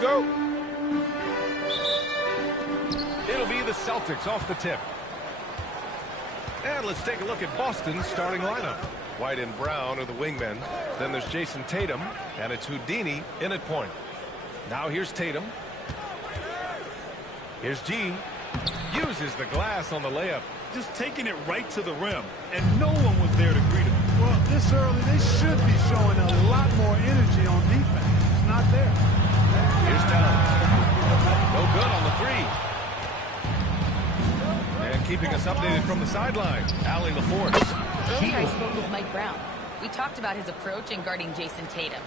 go. It'll be the Celtics off the tip. And let's take a look at Boston's starting lineup. White and Brown are the wingmen. Then there's Jason Tatum, and it's Houdini in at point. Now here's Tatum. Here's G. Uses the glass on the layup. Just taking it right to the rim, and no one was there to greet him. Well, this early, they should be showing a lot more energy on defense. It's not there. Here's Towns. No good on the three. And keeping us updated from the sideline, Allie LaForce. Earlier I spoke with Mike Brown. We talked about his approach in guarding Jason Tatum.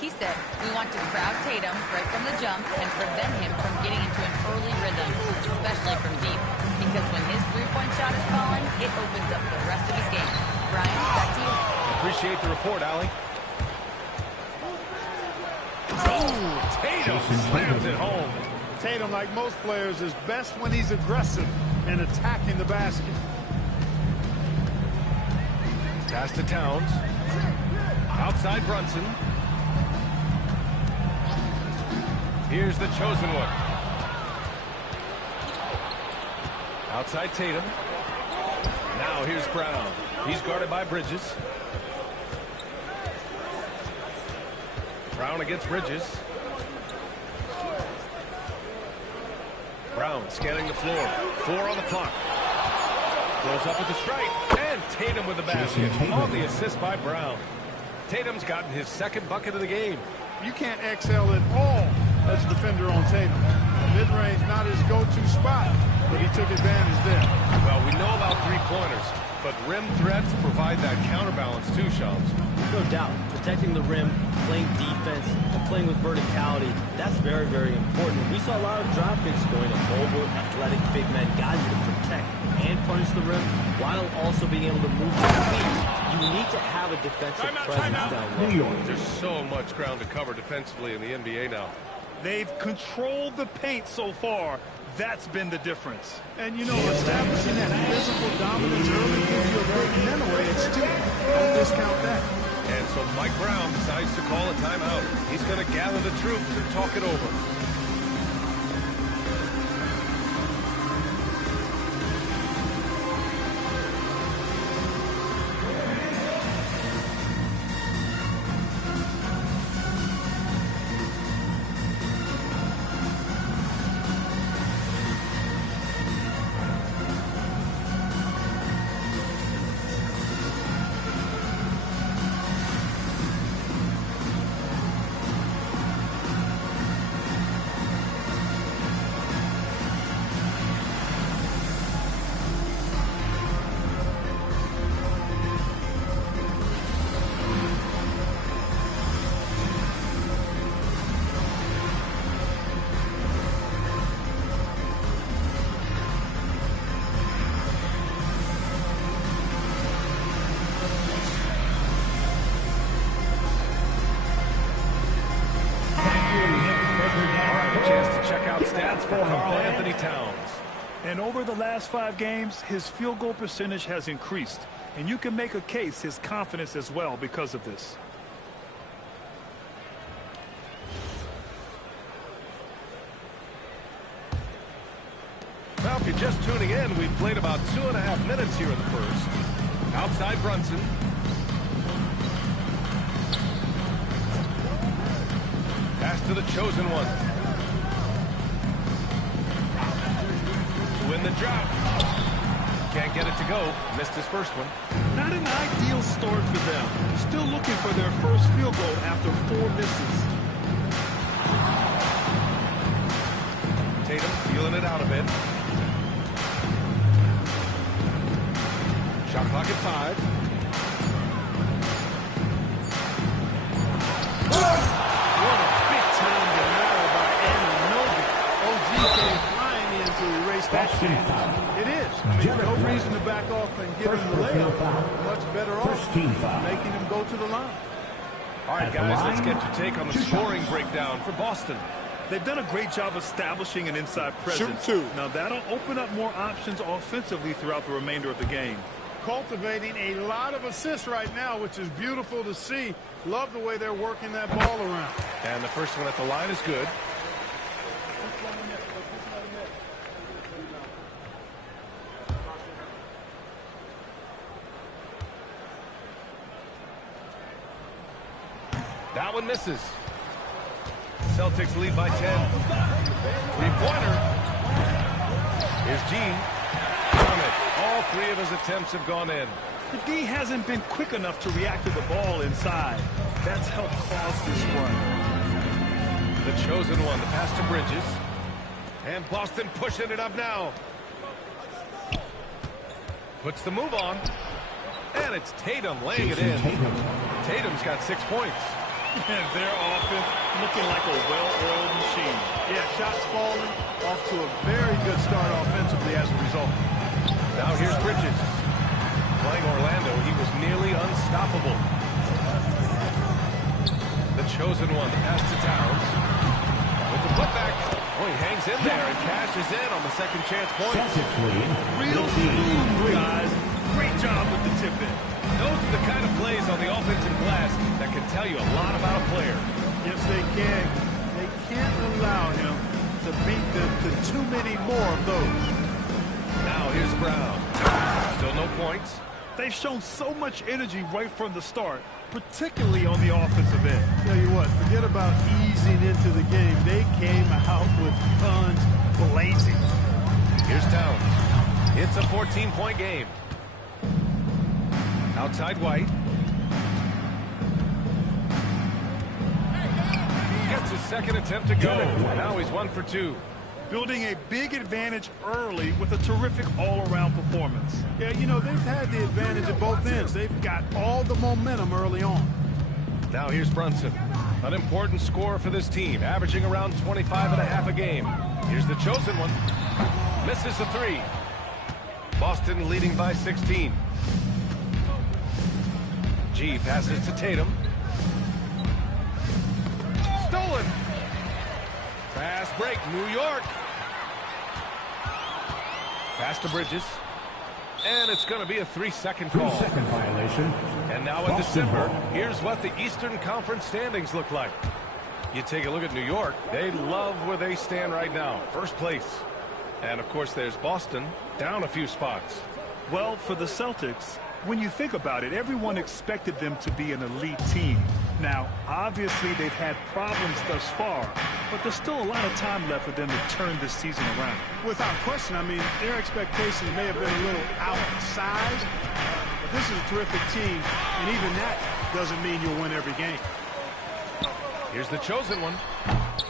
He said, we want to crowd Tatum right from the jump and prevent him from getting into an early rhythm, especially from deep. Because when his three-point shot is falling, it opens up the rest of his game. Brian, back to you. Appreciate the report, Allie. Oh, Tatum slams it home. Tatum, like most players, is best when he's aggressive and attacking the basket. Pass to Towns. Outside Brunson. Here's the chosen one. Outside Tatum. Now here's Brown. He's guarded by Bridges. Brown against Bridges. Brown scanning the floor. 4 on the clock. Goes up with the strike. And Tatum with the basket. On the assist by Brown. Tatum's gotten his second bucket of the game. You can't excel at all as a defender on Tatum. Mid-range not his go-to spot, but he took advantage there. Well, we know about three-pointers, but rim threats provide that counterbalance too, Shams. No doubt. Protecting the rim, playing defense, and playing with verticality, that's very, very important. We saw a lot of drop kicks going to mobile, athletic big men, guys who can protect and punish the rim while also being able to move their feet. You need to have a defensive presence down low. There's so much ground to cover defensively in the NBA now. They've controlled the paint so far. That's been the difference. And, you know, establishing that physical dominance early gives you a great mental edge, too. Don't discount that. And so Mike Brown decides to call a timeout. He's going to gather the troops and talk it over. And over the last 5 games, his field goal percentage has increased. And you can make a case his confidence as well because of this. Well, if you're just tuning in, we've played about 2.5 minutes here in the first. Outside Brunson. Pass to the chosen one. Win the drop. Can't get it to go. Missed his first one. Not an ideal start for them. Still looking for their first field goal after 4 misses. Tatum feeling it out a bit. Shot clock at 5. What a big-time denial by Anunoby. OG came flying in to erase that chance. It is. I mean, no reason to back off and give him the layup. Much better off making him go to the line. All right, guys, let's get your take on the scoring breakdown for Boston. They've done a great job establishing an inside presence. Shoot 2. Now, that'll open up more options offensively throughout the remainder of the game. Cultivating a lot of assists right now, which is beautiful to see. Love the way they're working that ball around. And the first one at the line is good. That one misses. Celtics lead by 10. Three-pointer. Here's Gene. On it. All three of his attempts have gone in. The D hasn't been quick enough to react to the ball inside. That's helped cause this run. The chosen one, the pass to Bridges. And Boston pushing it up now. Puts the move on. And it's Tatum laying it in. Tatum's got 6 points. And their offense looking like a well-oiled machine. Yeah, shots falling, off to a very good start offensively as a result. Now here's Bridges. Playing Orlando, he was nearly unstoppable. The chosen one, the pass to Towns. With the putback. Oh, he hangs in there and cashes in on the second chance points. Real smooth, guys. Great job with the tip-in. Those are the kind of plays on the offensive glass that can tell you a lot about a player. Yes, they can. They can't allow him to beat them to too many more of those. Now here's Brown. Still no points. They've shown so much energy right from the start, particularly on the offensive end. Tell you what, forget about easing into the game. They came out with guns blazing. Here's Towns. It's a 14-point game. Outside White. Gets his second attempt to go. Now he's 1 for 2. Building a big advantage early with a terrific all-around performance. Yeah, you know, they've had the advantage at both ends. They've got all the momentum early on. Now here's Brunson. An important scorer for this team, averaging around 25.5 a game. Here's the chosen one. Misses the three. Boston leading by 16. G passes to Tatum. Stolen. Fast break, New York. Pass to Bridges. And it's going to be a 3-second call. 3-second violation. And now in December, here's what the Eastern Conference standings look like. You take a look at New York. They love where they stand right now. First place. And, of course, there's Boston, down a few spots. Well, for the Celtics, when you think about it, everyone expected them to be an elite team. Now, obviously, they've had problems thus far, but there's still a lot of time left for them to turn this season around. Without question, I mean, their expectations may have been a little outsized, but this is a terrific team, and even that doesn't mean you'll win every game. Here's the chosen one.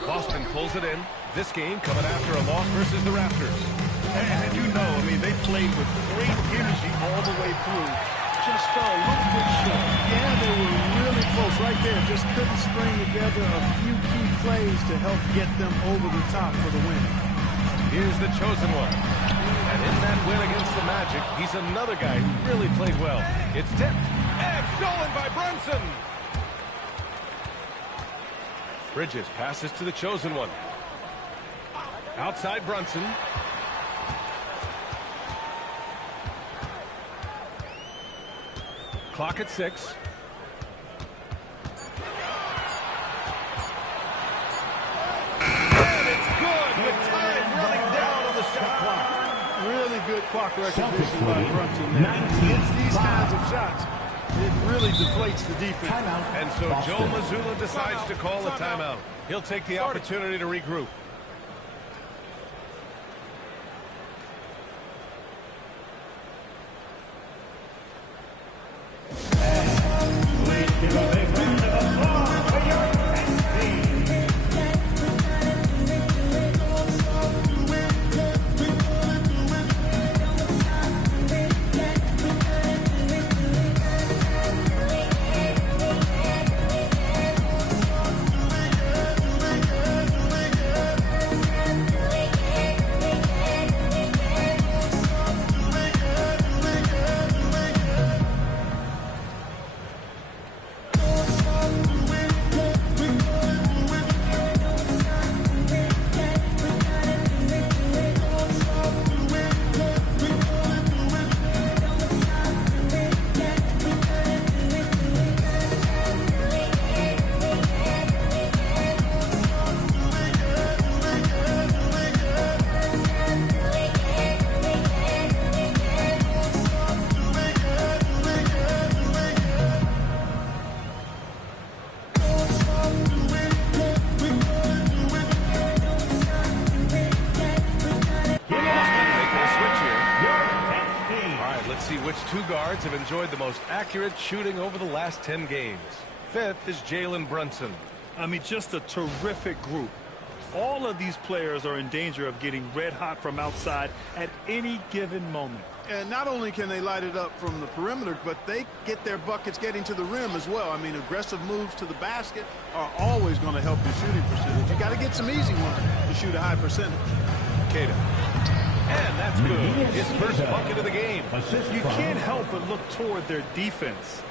Boston pulls it in. This game coming after a loss versus the Raptors. And you know, I mean, they played with great energy all the way through. Just fell a little bit short. Yeah, they were really close right there. Just couldn't string together a few key plays to help get them over the top for the win. Here's the chosen one. And in that win against the Magic, he's another guy who really played well. It's tipped and stolen by Brunson. Bridges passes to the chosen one. Outside Brunson. Clock at 6. And it's good with time running down on the shot clock. Really good clock recognition by Brunson there. Against these kinds of shots, it really deflates the defense. And so Joe Mazzulla decides to call a timeout. He'll take the opportunity to regroup. two guards have enjoyed the most accurate shooting over the last 10 games. Fifth is Jalen Brunson. I mean, just a terrific group. All of these players are in danger of getting red hot from outside at any given moment. And not only can they light it up from the perimeter, but they get their buckets getting to the rim as well. I mean, aggressive moves to the basket are always going to help your shooting percentage. You got to get some easy ones to shoot a high percentage. Tatum. And that's good. His first bucket of the game. You can't help but look toward their defense.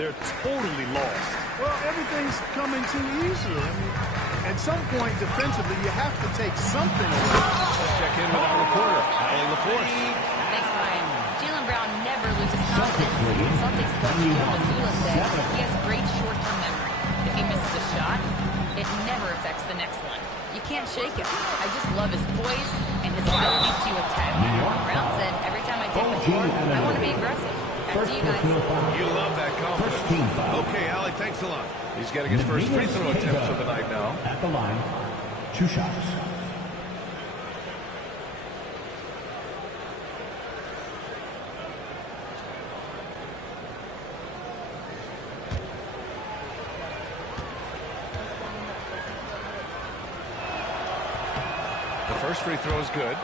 They're totally lost. Well, everything's coming too easy. I mean, at some point defensively, you have to take something away. Let's check in with our reporter, Allie LaForce. Thanks, Brian. Jalen Brown never loses confidence. Celtics coach Joe Mazzulla said he has great short-term memory. If he misses a shot, it never affects the next one. You can't shake him. I just love his poise and his ability to attack. Brown said, every time I take the floor, I want to be aggressive. Back to you guys. You love that confidence. Okay, Allie, thanks a lot. He's getting his first free throw attempt of the night now. At the line, 2 shots. The first free throw is good.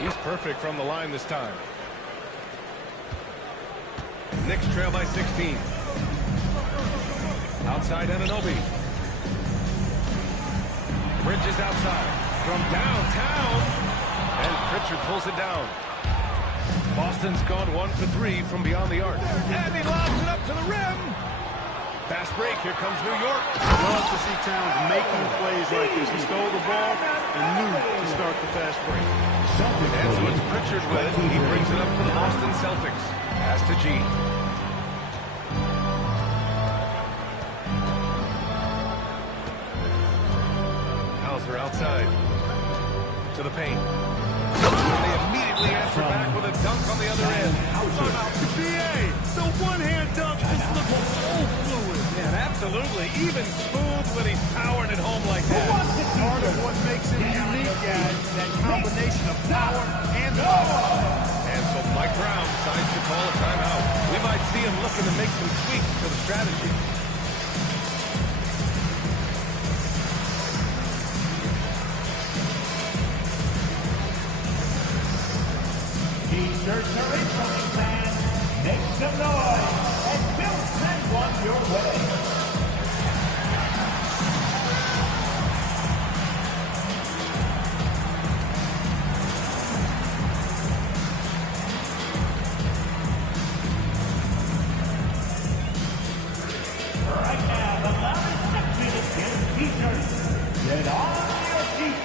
He's perfect from the line this time. Knicks trail by 16. Outside Anunoby. Bridges outside from downtown. And Pritchard pulls it down. Boston's gone 1 for 3 from beyond the arc. And he lobs it up to the rim. Fast break. Here comes New York. Love to see Towns making plays like this. He stole the ball and knew to start the fast break. And so it's Pritchard with it. He brings it up for the Boston Celtics. Pass to G. Hauser outside. To the paint. And they immediately answer back with a dunk on the other end. BA, the one-hand dunk just looks so fluid. Yeah, absolutely. Even smooth when he's powering it home like that. Part of what makes him unique, guys, that combination of power and power. And so Mike Brown decides to call a timeout. We might see him looking to make some tweaks to the strategy. T-shirts are incoming, fans. Make some noise, and we'll send one your way. Right now, the loudest section is getting T-shirts. Get on your feet.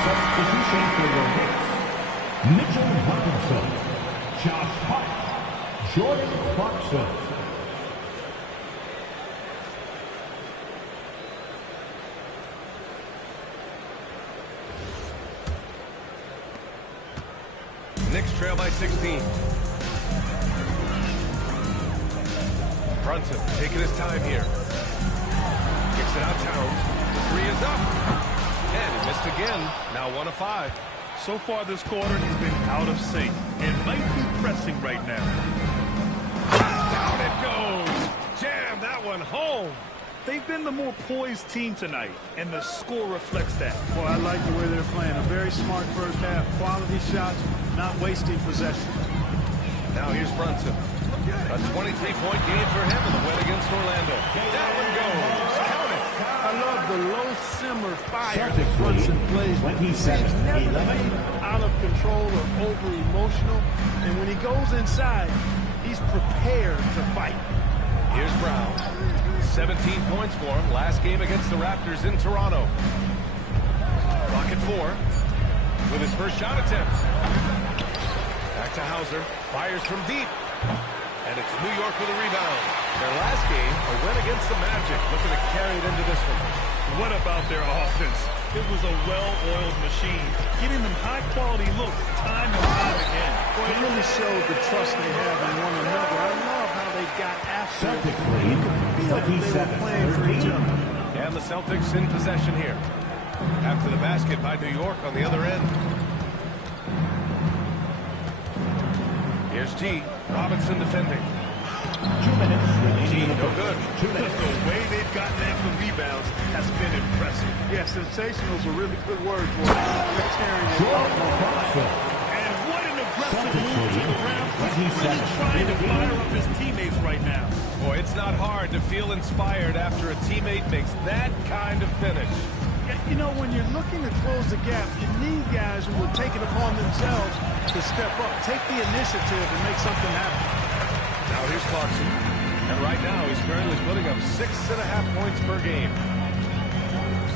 Substitution for the Knicks. Mitchell Robinson, Josh Hart, Jordan Clarkson. Knicks trail by 16. Brunson taking his time here. Kicks it out Towns. The three is up. And he missed again. Now 1 of 5. So far this quarter, he's been out of sync and might be pressing right now. Down it goes. Jam that one home. They've been the more poised team tonight, and the score reflects that. Boy, I like the way they're playing. A very smart first half. Quality shots, not wasting possession. Now here's Brunson. A 23-point game for him in the win against Orlando. That one goes. Count it. I love the low simmer fire that Brunson plays. He's never played out of control or over emotional. And when he goes inside, he's prepared to fight. Here's Brown. 17 points for him. Last game against the Raptors in Toronto. Clock at 4 with his first shot attempt. Back to Hauser. Fires from deep. And it's New York with a rebound. Their last game, a win against the Magic. Looking to carry it into this one. What about their offense? It was a well-oiled machine, getting them high-quality looks time and time again. Boy, it really showed the trust they have in one another. I love how they got after it. You could feel that they were playing for each other. And the Celtics in possession here. After the basket by New York on the other end. Here's G. Robinson defending. 2 minutes remaining. G, no good. 2 minutes. The way they've gotten after rebounds has been impressive. Yeah, sensational is a really good word for it. They're tearing it up. And what an aggressive move to the rim. He's really trying to fire up his teammates right now. Boy, it's not hard to feel inspired after a teammate makes that kind of finish. Yeah, you know, when you're looking to close the gap, you need guys who will take it upon themselves to step up, take the initiative, and make something happen. Now here's Clarkson. And right now he's currently putting up 6.5 points per game.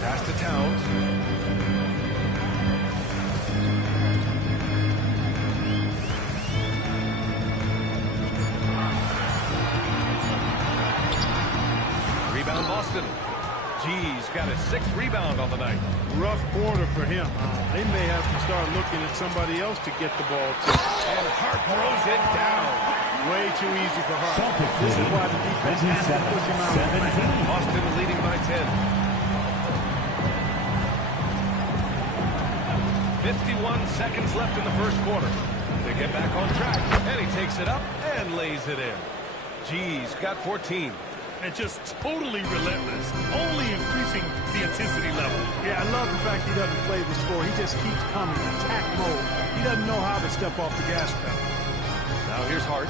Pass to Towns. Rebound Boston. G's got his 6th rebound on the night. Rough quarter for him. They may have to start looking at somebody else to get the ball to. And Hart throws it down. Way too easy for Hart. This is why the defense has to push him out. Boston leading by 10. 51 seconds left in the first quarter. They get back on track. And he takes it up and lays it in. G's got 14. And just totally relentless, only increasing the intensity level. Yeah, I love the fact he doesn't play the score. He just keeps coming, attack mode. He doesn't know how to step off the gas pedal. Now here's Hart.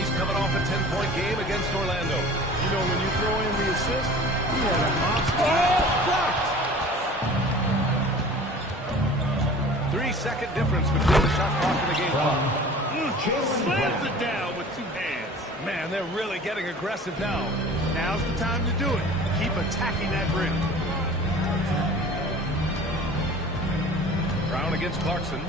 He's coming off a 10-point game against Orlando. You know, when you throw in the assist, he had a monster. Blocked! 3-second difference between the shot clock and the game clock. Slams it down with 2 hands. Man, they're really getting aggressive now. Now's the time to do it. Keep attacking that rim. Brown against Clarkson.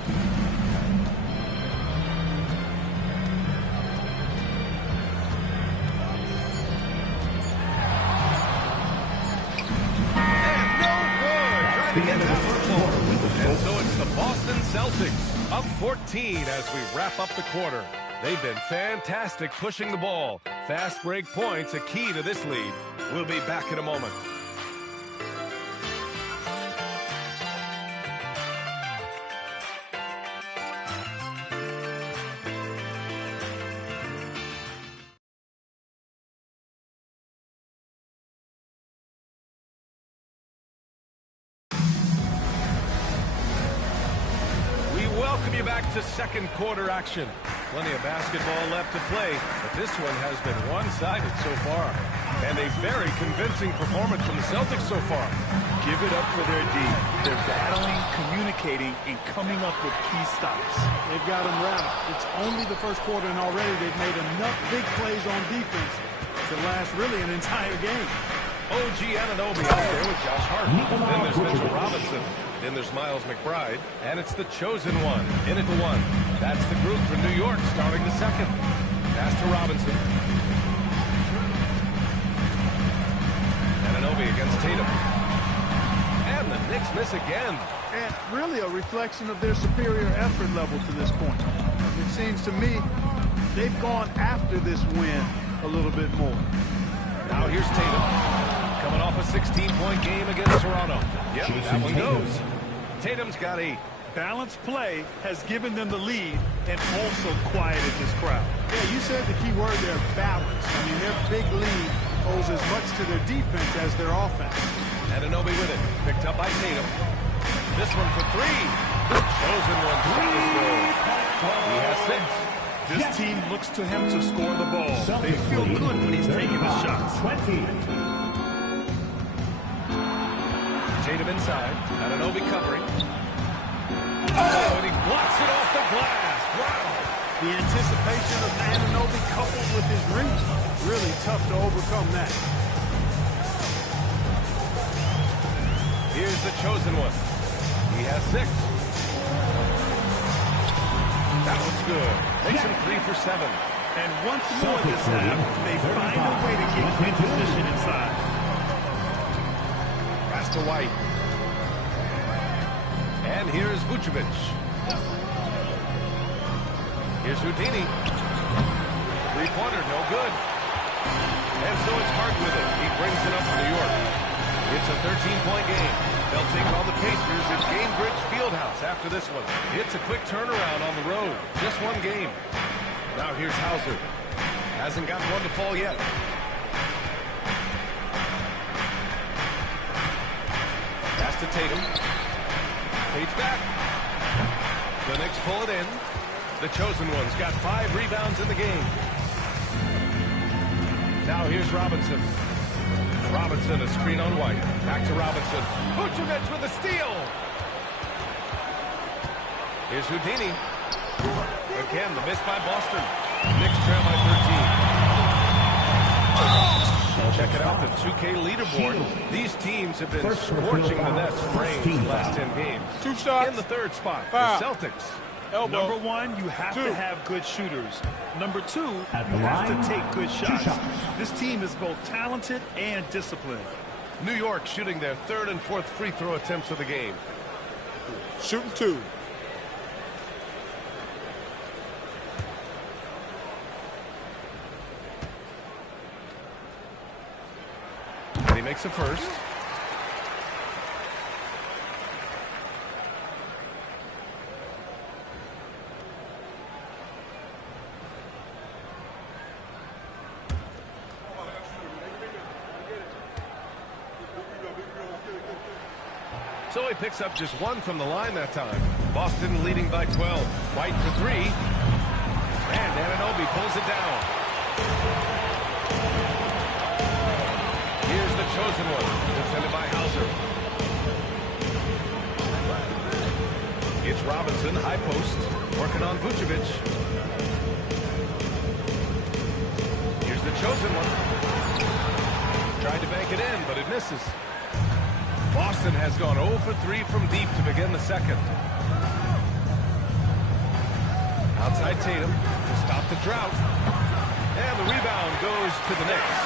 And no good. Trying to get that one. And so it's the Boston Celtics up 14 as we wrap up the quarter. They've been fantastic pushing the ball. Fast break points, a key to this lead. We'll be back in a moment. We welcome you back to second quarter action. Plenty of basketball left to play, but this one has been one-sided so far. And a very convincing performance from the Celtics so far. Give it up for their D. They're battling, communicating, and coming up with key stops. They've got them rattled. It's only the first quarter, and already they've made enough big plays on defense to last really an entire game. OG Anunoby out there with Josh Hart. Then there's Mitchell Robinson. Then there's Miles McBride. And it's the chosen one. In at the 1. That's the group for New York starting the second. Pass to Robinson. Anunoby against Tatum. And the Knicks miss again. And really a reflection of their superior effort level to this point. It seems to me they've gone after this win a little bit more. Now here's Tatum. Coming off a 16-point game against Toronto. Yep, that one goes. Tatum's got 8. Balanced play has given them the lead and also quieted this crowd. Yeah, you said the key word there, balance. I mean, their big lead owes as much to their defense as their offense. Anunoby with it. Picked up by Tatum. This one for 3. The chosen one shot is good. He has 6. This team looks to him to score the ball. They feel good when he's taking the shots. 20. Tatum inside. Anunoby covering. Oh, and he blocks it off the glass. Wow. The anticipation of Anunoby coupled with his reach, really tough to overcome that. the chosen one. He has 6. That one's good. Makes him 3 for 7. And once more this half, they find a way to get good position inside. Pass to White. And here's Vucevic. Here's Houdini. Three-pointer, no good. And so it's Hart with it. He brings it up for New York. It's a 13-point game. They'll take on the Pacers at Gainbridge Fieldhouse after this one. It's a quick turnaround on the road. Just one game. Now here's Hauser. Hasn't got one to fall yet. Pass to Tatum. Tate's back. The Knicks pull it in. The chosen one's got 5 rebounds in the game. Now here's Robinson. Robinson, a screen on White. Back to Robinson. Vucevic with a steal. Here's Houdini. Again, the miss by Boston. Knicks trail by 13. Check it out, the 2K leaderboard. These teams have been scorching the Nets' brains the last 10 games. 2 shots. In the third spot, Foul. the Celtics. Elbow. Number 1, you have to have good shooters. Number 2, you At the have line, to take good 2 shots. shots. This team is both talented and disciplined. New York shooting their 3rd and 4th free throw attempts of the game. Shooting 2. And he makes a first. So he picks up just 1 from the line that time. Boston leading by 12. White for 3. And Anunoby pulls it down. Here's the chosen one, defended by Hauser. It's Robinson, high post, working on Vucevic. Here's the chosen one. Tried to bank it in, but it misses. Boston has gone 0 for 3 from deep to begin the second. Outside Tatum to stop the drought. And the rebound goes to the Knicks.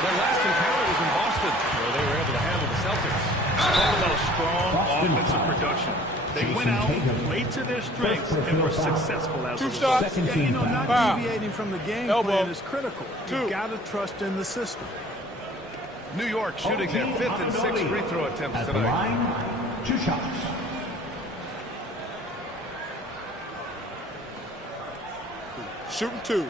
Their last encounter was in Boston, where they were able to handle the Celtics. Talk about strong Boston offensive foul. production. They Jason went out, Tatum. played to their strengths, First and were personal foul. successful as a 2 result. shots. Second Yeah, team not foul. deviating from the game Elbow. plan is critical. 2. You've got to trust in the system. New York shooting their 5th and 6th free throw attempts At the tonight. line, 2 shots. Shooting 2.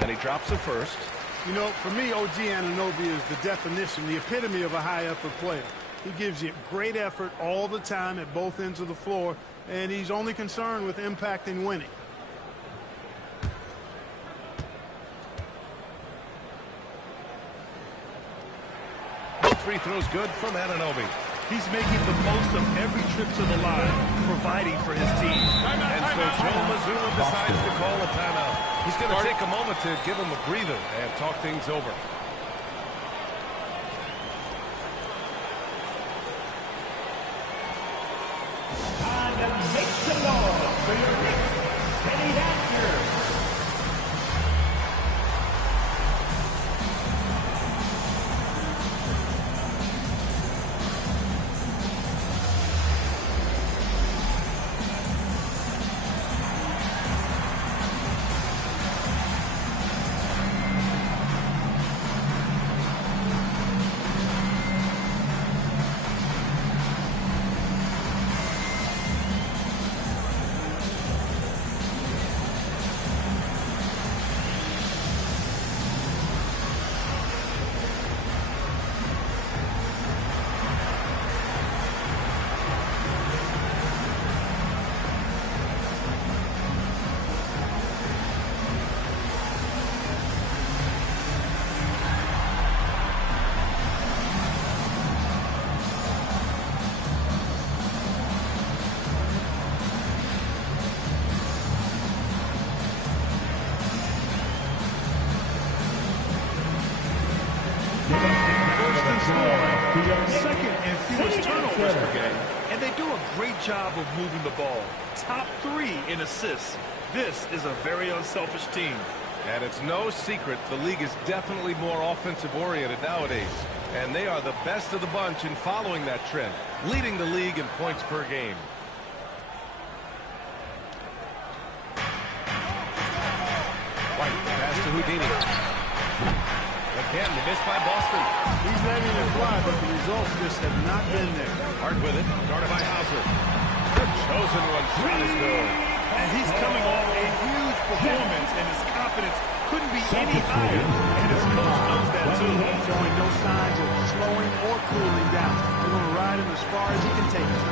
And he drops the first. You know, for me, OG Anunoby is the definition, the epitome of a high-effort player. He gives you great effort all the time at both ends of the floor, and he's only concerned with impact and winning. Both free throws good from Anunoby. He's making the most of every trip to the line, providing for his team. And so Joe Mazzulla decides to call a timeout. He's going to take a moment to give him a breather and talk things over. Time to make some noise for your Knicks City Masters. score. Second and fewest turnovers per game. And they do a great job of moving the ball. Top 3 in assists. This is a very unselfish team. And it's no secret the league is definitely more offensive-oriented nowadays. And they are the best of the bunch in following that trend, leading the league in points per game. White, pass to Houdini. Again, the miss by Boston. He's letting it fly, but the results just have not been there. Hart with it, guarded by Hauser. The chosen one shot is good. And he's coming off a huge performance, and his confidence couldn't be any higher. And his coach knows that, too. Showing no signs of slowing or cooling down. They're going to ride him as far as he can take him.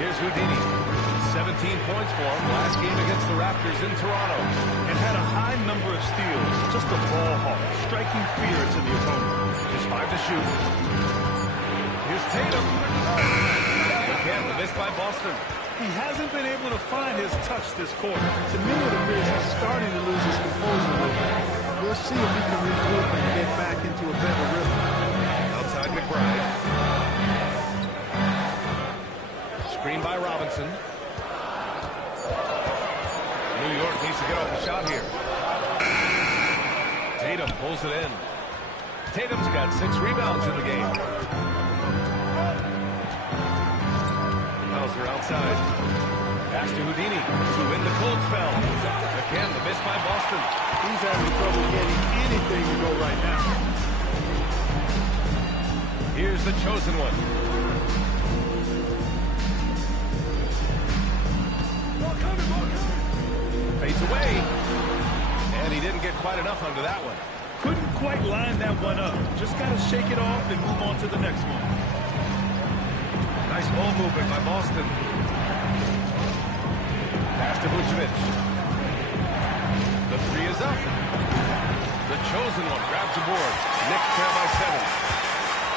Here's Houdini. 17 points for him last game against the Raptors in Toronto. And had a high number of steals. Just a ball hawk, striking fear to the opponent. Just 5 to shoot. Here's Tatum. Again, the miss by Boston. He hasn't been able to find his touch this quarter. To me, it appears he's starting to lose his composure a little bit. We'll see if he can regroup and get back into a better rhythm. Outside McBride. Screen by Robinson. New York needs to get off the shot here. Tatum pulls it in. Tatum's got 6 rebounds in the game. Hauser outside. Pass to Houdini to win the cold spell. Again, the miss by Boston. He's having trouble getting anything to go right now. Here's the chosen one. Fades away. And he didn't get quite enough under that one. Couldn't quite line that one up. Just got to shake it off and move on to the next one. Nice ball movement by Boston. Pass to Vucevic. The 3 is up. The chosen one grabs the board. Knicks trail by 7.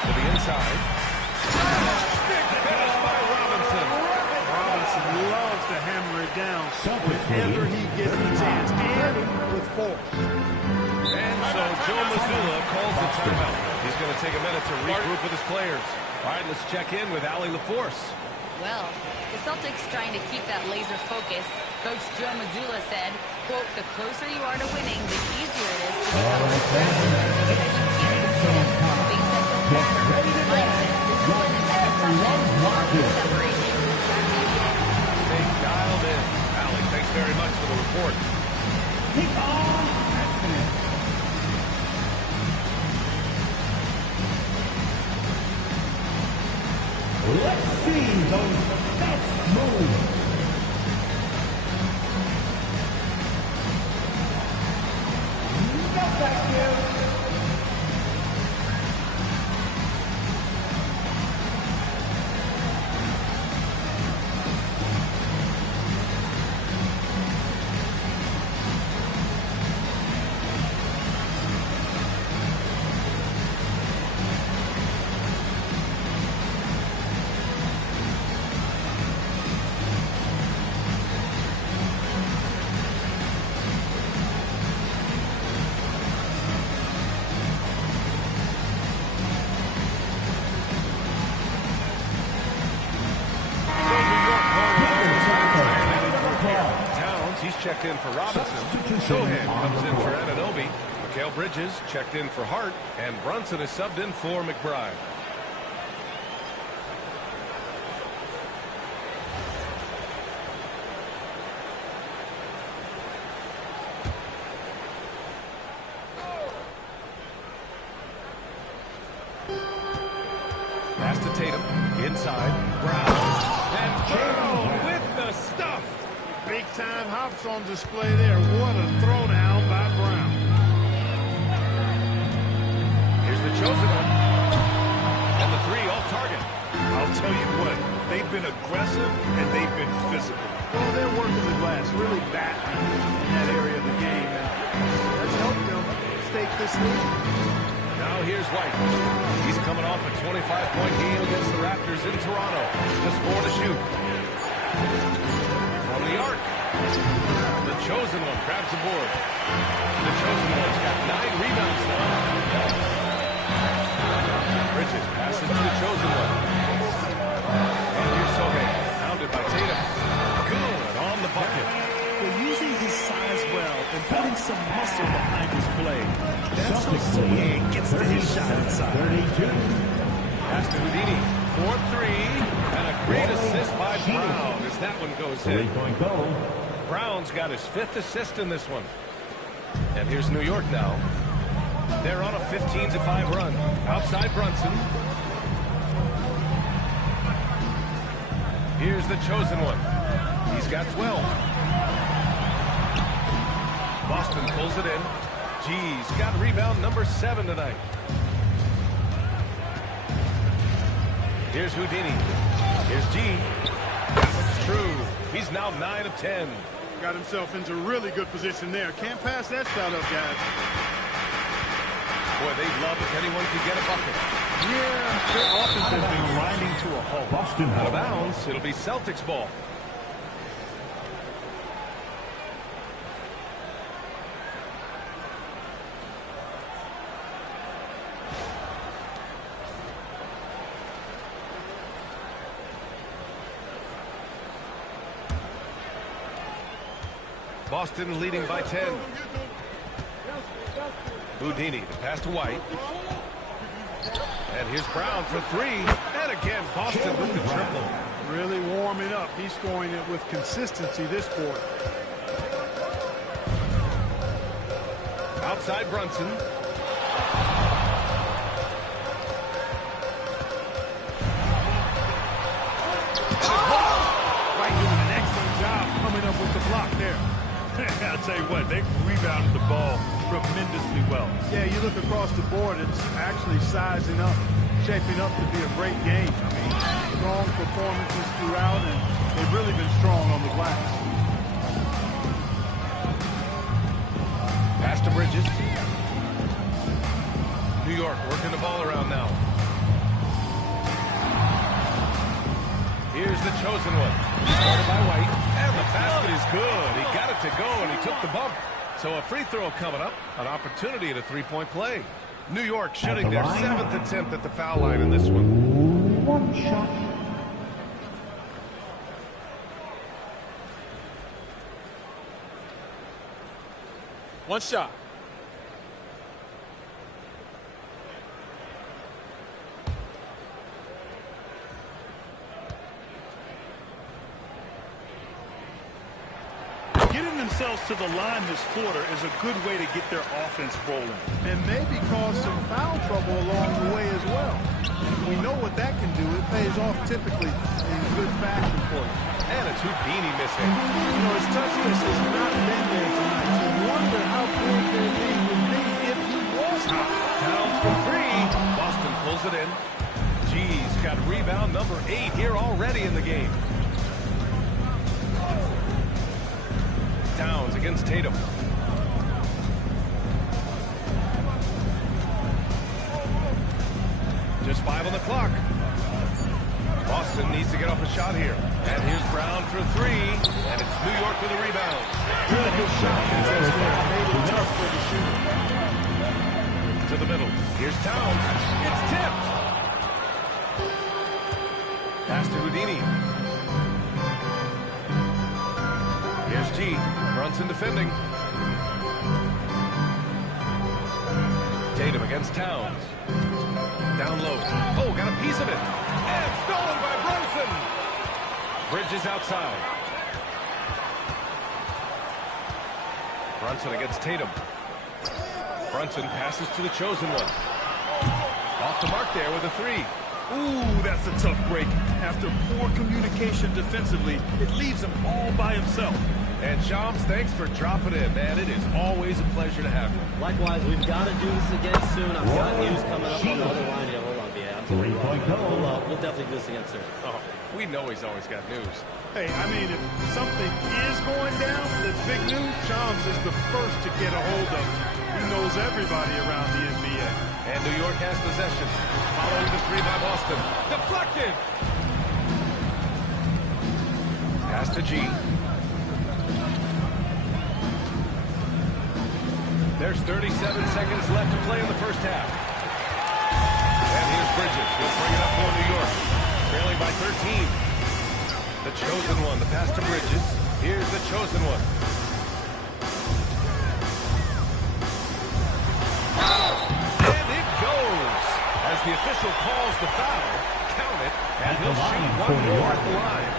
To the inside. Big finish by Robinson. Robinson loves to hammer it down whenever he gets the chance, and with force. And so Joe Mazzulla calls the timeout. He's going to take a minute to regroup with his players. All right, let's check in with Allie LaForce. Well, the Celtics trying to keep that laser focus. Coach Joe Mazzulla said, quote, the closer you are to winning, the easier it is to become a threat. He said you can't control things that don't matter. Mindset, discipline, and mental toughness will separate you. Back to you. Stay dialed in. Allie, thanks very much for the report. Kick on accident. Let's see those best moves. No thank you. Checked in for Robinson. Shohan comes in for Anunoby. Mikal Bridges checked in for Hart. And Brunson is subbed in for McBride. Pass to Tatum. Inside. Brown. And Brown with the stuff. Big-time hops on display there. What a throwdown by Brown. Here's the chosen one. And the 3 off target. I'll tell you what, they've been aggressive and they've been physical. Well, they're working the glass, really battling in that area of the game. And that's helped them stake this lead. Now here's White. He's coming off a 25-point game against the Raptors in Toronto. Just 4 to shoot. From the arc. The chosen one grabs the board. The chosen one's got 9 rebounds now. Bridges so he gets to his shot inside. Pass to Houdini. 4-3. And a great assist by Brown as that one goes in. Brown's got his 5th assist in this one. And here's New York now. They're on a 15-5 run. Outside Brunson. Here's the chosen one. He's got 12. Boston pulls it in. G's got rebound number 7 tonight. Here's Houdini. Here's G. That was true. He's now 9 of 10. Got himself into really good position there. Can't pass that shot up, guys. Boy, they'd love if anyone could get a bucket. Yeah, their offense has been grinding to a halt. Boston out of bounds. It'll be Celtics ball. Boston leading by 10. Houdini, the pass to White. And here's Brown for 3. And again, Boston with the triple. Really warming up. He's scoring it with consistency this quarter. Outside Brunson. White doing an excellent job coming up with the block there. I'll tell you what, they've rebounded the ball tremendously well. Yeah, you look across the board, it's actually sizing up, shaping up to be a great game. I mean, strong performances throughout, and they've really been strong on the glass. Pass to Bridges. New York working the ball around now. Here's the chosen one. Started by White. And the basket is good. He got it to go, and he took the bump. So a free throw coming up. An opportunity at a three-point play. New York shooting their 7th attempt at the foul line in this one. One shot. One shot. Getting themselves to the line this quarter is a good way to get their offense rolling. And maybe cause some foul trouble along the way as well. We know what that can do. It pays off typically in good fashion for you. And it's Houdini missing. You know, his toughness has not been there tonight. You wonder how good their lead would be if he was not. Towns for 3. Boston pulls it in. G's got rebound number 8 here already in the game. Towns against Tatum. Just 5 on the clock. Boston needs to get off a shot here. And here's Brown for 3. And it's New York with a rebound. Good shot. Made it tough for the shooter. To the middle. Here's Towns. It's tipped. Pass to Houdini. Here's G. Brunson defending. Tatum against Towns. Down low. Oh, got a piece of it. And stolen by Brunson. Bridges outside. Brunson against Tatum. Brunson passes to the chosen one. Off the mark there with a 3. Ooh, that's a tough break. After poor communication defensively, it leaves him all by himself. And Shams, thanks for dropping in, man. It is always a pleasure to have you. Likewise, we've got to do this again soon. I've got news coming up on the other line here. Hold on, BA. We'll definitely do this again soon. Oh, we know he's always got news. Hey, I mean, if something is going down that's big news, Shams is the first to get a hold of it. He knows everybody around the NBA. And New York has possession. Following the 3 by Boston. Deflected! Pass to G. There's 37 seconds left to play in the first half. And here's Bridges. He'll bring it up for New York. Trailing by 13. The chosen one. The pass to Bridges. Here's the chosen one. the official calls the foul. Count it, and he'll shoot one more at the line.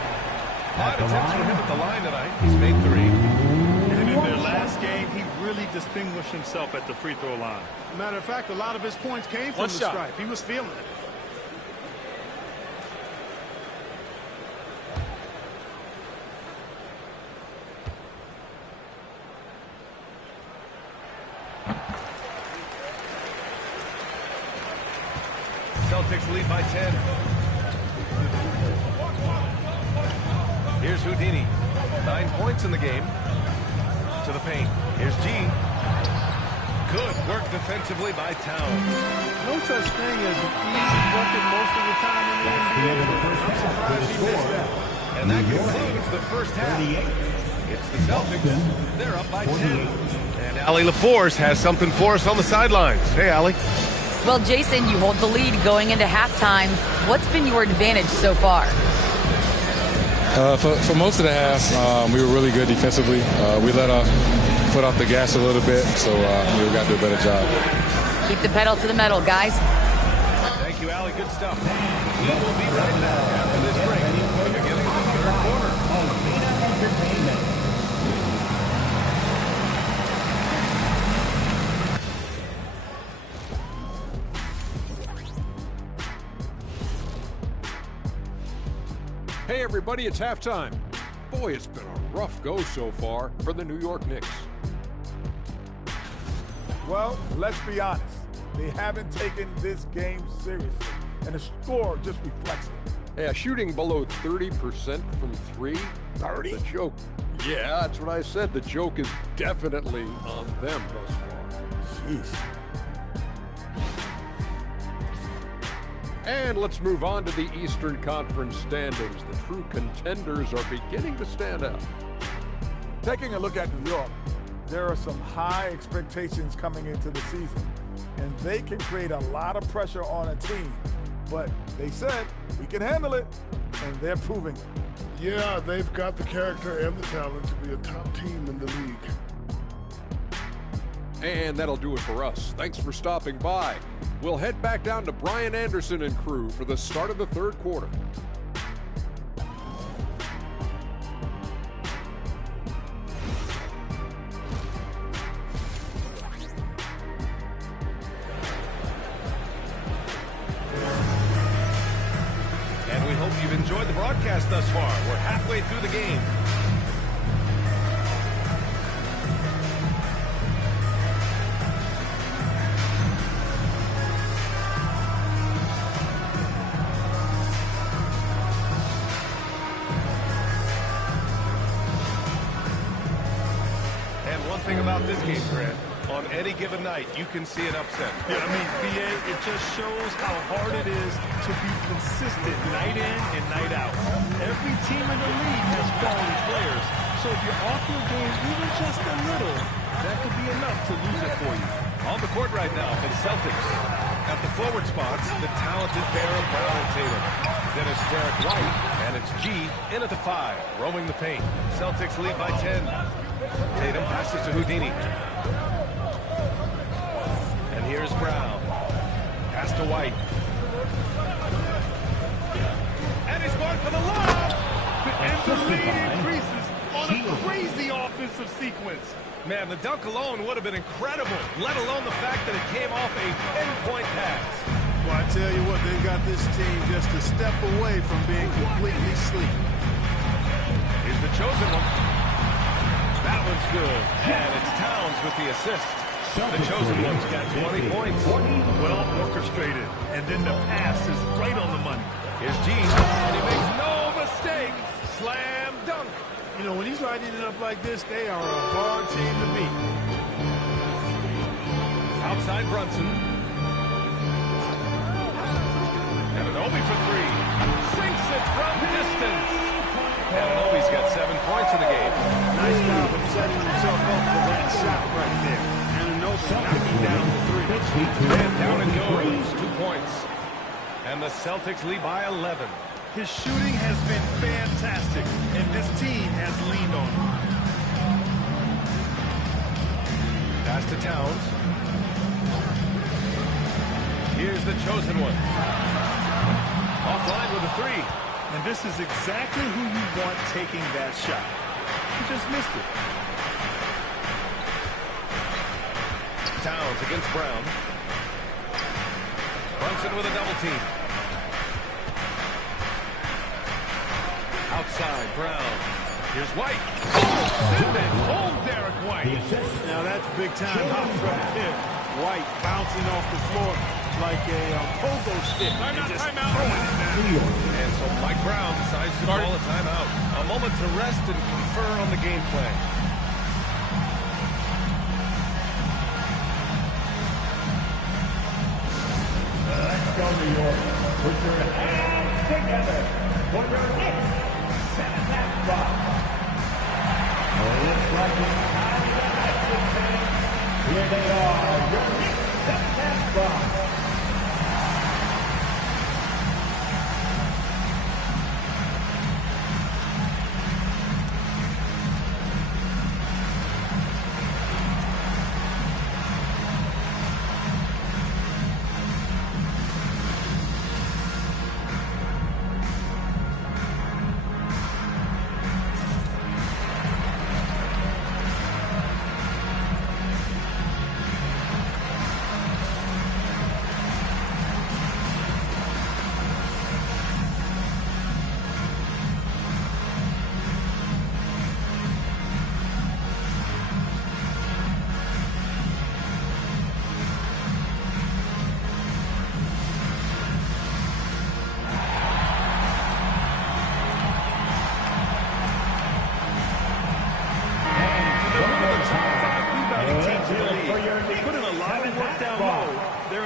5 attempts for him at the line tonight. He's made 3. And in their last game, he really distinguished himself at the free throw line. Matter of fact, a lot of his points came from the stripe. He was feeling it. Celtics lead by 10. Here's Houdini. 9 points in the game. To the paint. Here's G. Good work defensively by Towns. No such thing as an easy bucket most of the time in the NBA. I'm surprised he missed that. And that concludes the first half. It's the Celtics. They're up by 10. And Allie LaForce has something for us on the sidelines. Hey, Allie. Well, Jason, you hold the lead going into halftime. What's been your advantage so far? For most of the half, we were really good defensively. We let our foot off the gas a little bit, so we got to do a better job. Keep the pedal to the metal, guys. Thank you, Allie. Good stuff. We will be right back after this break. Beginning of the third quarter. Hey everybody, it's halftime. Boy, it's been a rough go so far for the New York Knicks. Well, let's be honest. They haven't taken this game seriously, and the score just reflects it. Yeah, shooting below 30% from 3. 30? The joke. Yeah, that's what I said. The joke is definitely on them thus far. Jeez. And let's move on to the Eastern Conference standings. The true contenders are beginning to stand out. Taking a look at New York, there are some high expectations coming into the season, and they can create a lot of pressure on a team. But they said, we can handle it, and they're proving it. Yeah, they've got the character and the talent to be a top team in the league. And that'll do it for us. Thanks for stopping by. We'll head back down to Brian Anderson and crew for the start of the third quarter. And we hope you've enjoyed the broadcast thus far. We're halfway through the game. Thing about this game, Grant, on any given night, you can see an upset. Yeah, I mean, BA, it just shows how hard it is to be consistent night in and night out. Every team in the league has quality players, so if you're off your game even just a little, that could be enough to lose it for you. On the court right now for the Celtics. At the forward spots, the talented pair of Brown and Tatum. Then it's Derek White, and it's G in at the 5, roaming the paint. Celtics lead by 10. Tatum passes to Houdini. And here's Brown. Pass to White. And he's going for the lob! And the lead increases on a crazy offensive sequence. Man, the dunk alone would have been incredible, let alone the fact that it came off a pinpoint pass. Well, I tell you what, they've got this team just a step away from being completely sleep. Here's the chosen one. That one's good. And it's Towns with the assist. The chosen one's got 20 points. Well orchestrated. And then the pass is right on the money. Here's G. And he makes no mistake. Slam dunk. You know, when he's lighting it up like this, they are a hard team to beat. Outside Brunson. And Anunoby for 3. Sinks it from distance. And Anunoby's got 7 points in the game. Nice job of setting himself up for that shot right there. And Anunoby knocking down the 3. And down it goes. 2 points. And the Celtics lead by 11. His shooting has been fantastic, and this team has leaned on him. Pass to Towns. Here's the chosen one. Offline with a three. And this is exactly who you want taking that shot. He just missed it. Towns against Brown. Brunson with a double team. Outside, Brown. Here's White. Oh, send it home, Derek White. Now that's big time hop from him. White bouncing off the floor like a pogo stick. And so Mike Brown decides to call a timeout. A moment to rest and confer on the game plan. Let's go, New York. Put your hands together for your next 7-half spot. Looks like it's time to action, fans. Here they are, your next 7-half spot.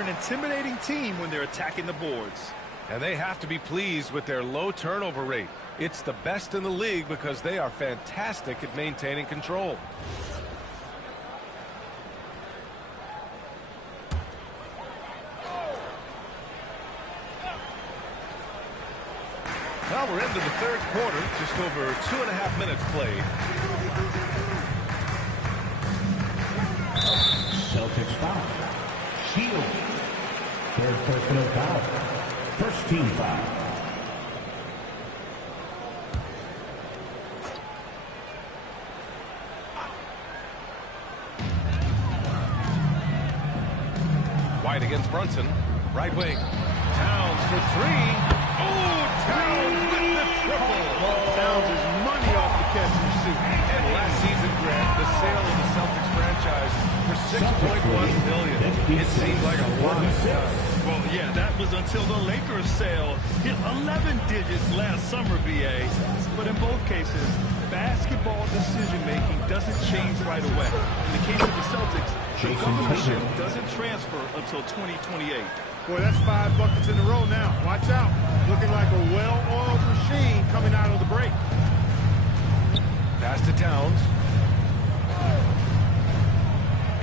Intimidating team when they're attacking the boards. And they have to be pleased with their low turnover rate. It's the best in the league because they are fantastic at maintaining control. Well, we're into the third quarter, just over 2.5 minutes played. Celtics foul. Shield. Third personal foul. First team foul. White against Brunson. Right wing. Towns for three. Oh, Towns with the triple. Towns is money off the catch and shoot. And last season, Grant, the sale of the Celtics franchise for $6.1 billion. It seemed like a lot of time. Well, yeah, that was until the Lakers sale hit 11 digits last summer, BA. But in both cases, basketball decision-making doesn't change right away. In the case of the Celtics, the governorship doesn't transfer until 2028. Boy, that's 5 buckets in a row now. Watch out. Looking like a well-oiled machine coming out of the break. Pass to Towns.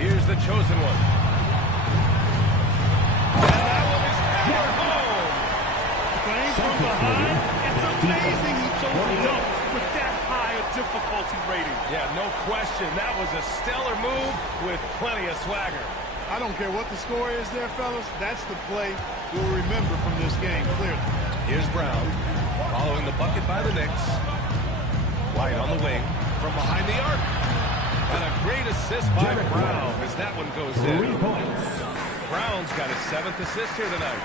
Here's the chosen one. And that one is hammered home. Playing from behind, it's amazing he chose to dunk with that high a difficulty rating. Yeah, no question. That was a stellar move with plenty of swagger. I don't care what the score is there, fellas. That's the play we'll remember from this game, clearly. Here's Brown, following the bucket by the Knicks. White on the wing, from behind the arc. And a great assist by Brown as that one goes in. 3 points. Brown's got his 7th assist here tonight.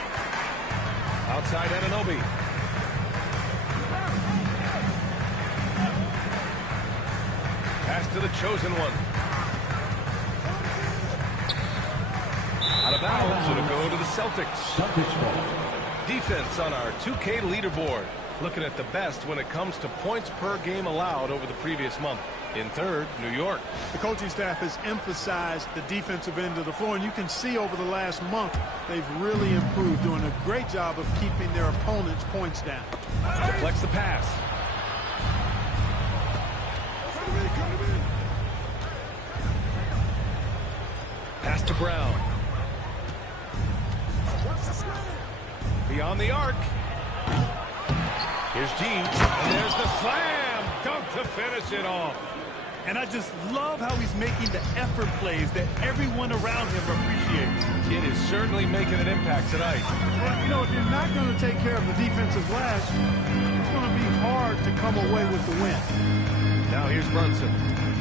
Outside Anunoby. Pass to the chosen one. Out of bounds, it'll go to the Celtics. Defense on our 2K leaderboard. Looking at the best when it comes to points per game allowed over the previous month. In third, New York. The coaching staff has emphasized the defensive end of the floor, and you can see over the last month they've really improved, doing a great job of keeping their opponents' points down. Deflects the pass. Pass to Brown. Beyond the arc. Here's G, and there's the slam. Dunk to finish it off. And I just love how he's making the effort plays that everyone around him appreciates. It is certainly making an impact tonight. Well, you know, if you're not going to take care of the defensive glass, it's going to be hard to come away with the win. Now here's Brunson.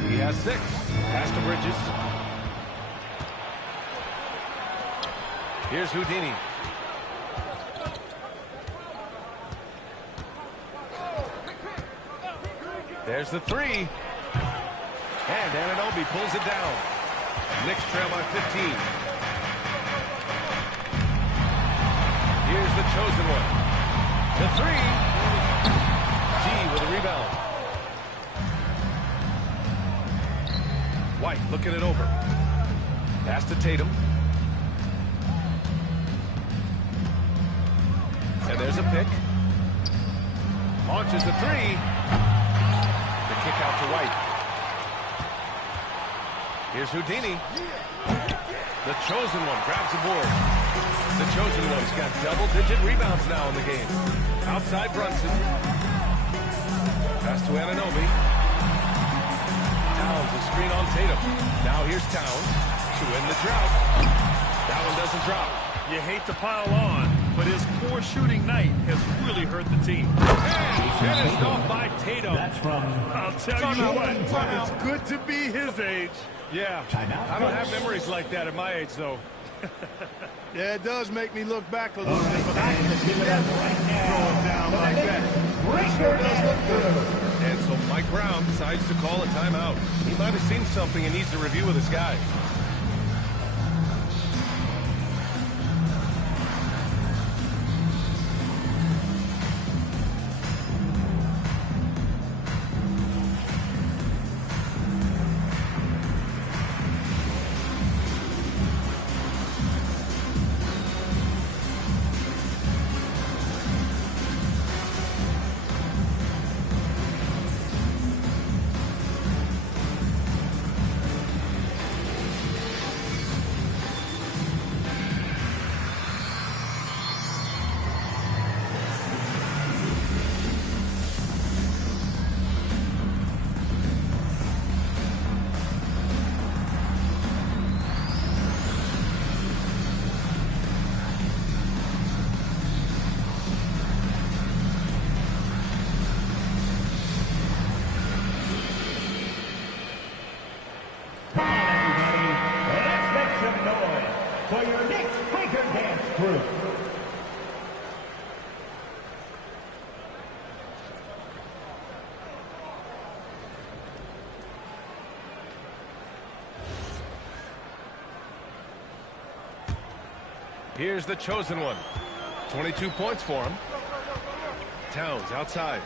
He has 6. Pass to Bridges. Here's Houdini. There's the 3. And Anunoby pulls it down. Knicks trail by 15. Here's the chosen one. The 3. G with a rebound. White looking it over. Pass to Tatum. And there's a pick. Launches the 3. The kick out to White. Here's Houdini. The chosen one grabs the board. The chosen one's got double-digit rebounds now in the game. Outside Brunson. Pass to Anunoby. Towns a screen on Tatum. Now here's Towns to end the drought. That one doesn't drop. You hate to pile on, but his poor shooting night has really hurt the team. Hey, finished off by Tatum. That's from... I'll tell you what, it's good to be his age. Yeah, I don't have memories like that at my age, though. Yeah, it does make me look back a little bit. Give it up right now. Down like that. It sure does look good. And so Mike Brown decides to call a timeout. He might have seen something and needs to review with his guys. For your next Breaker Dance crew. Here's the chosen one. 22 points for him. Towns outside.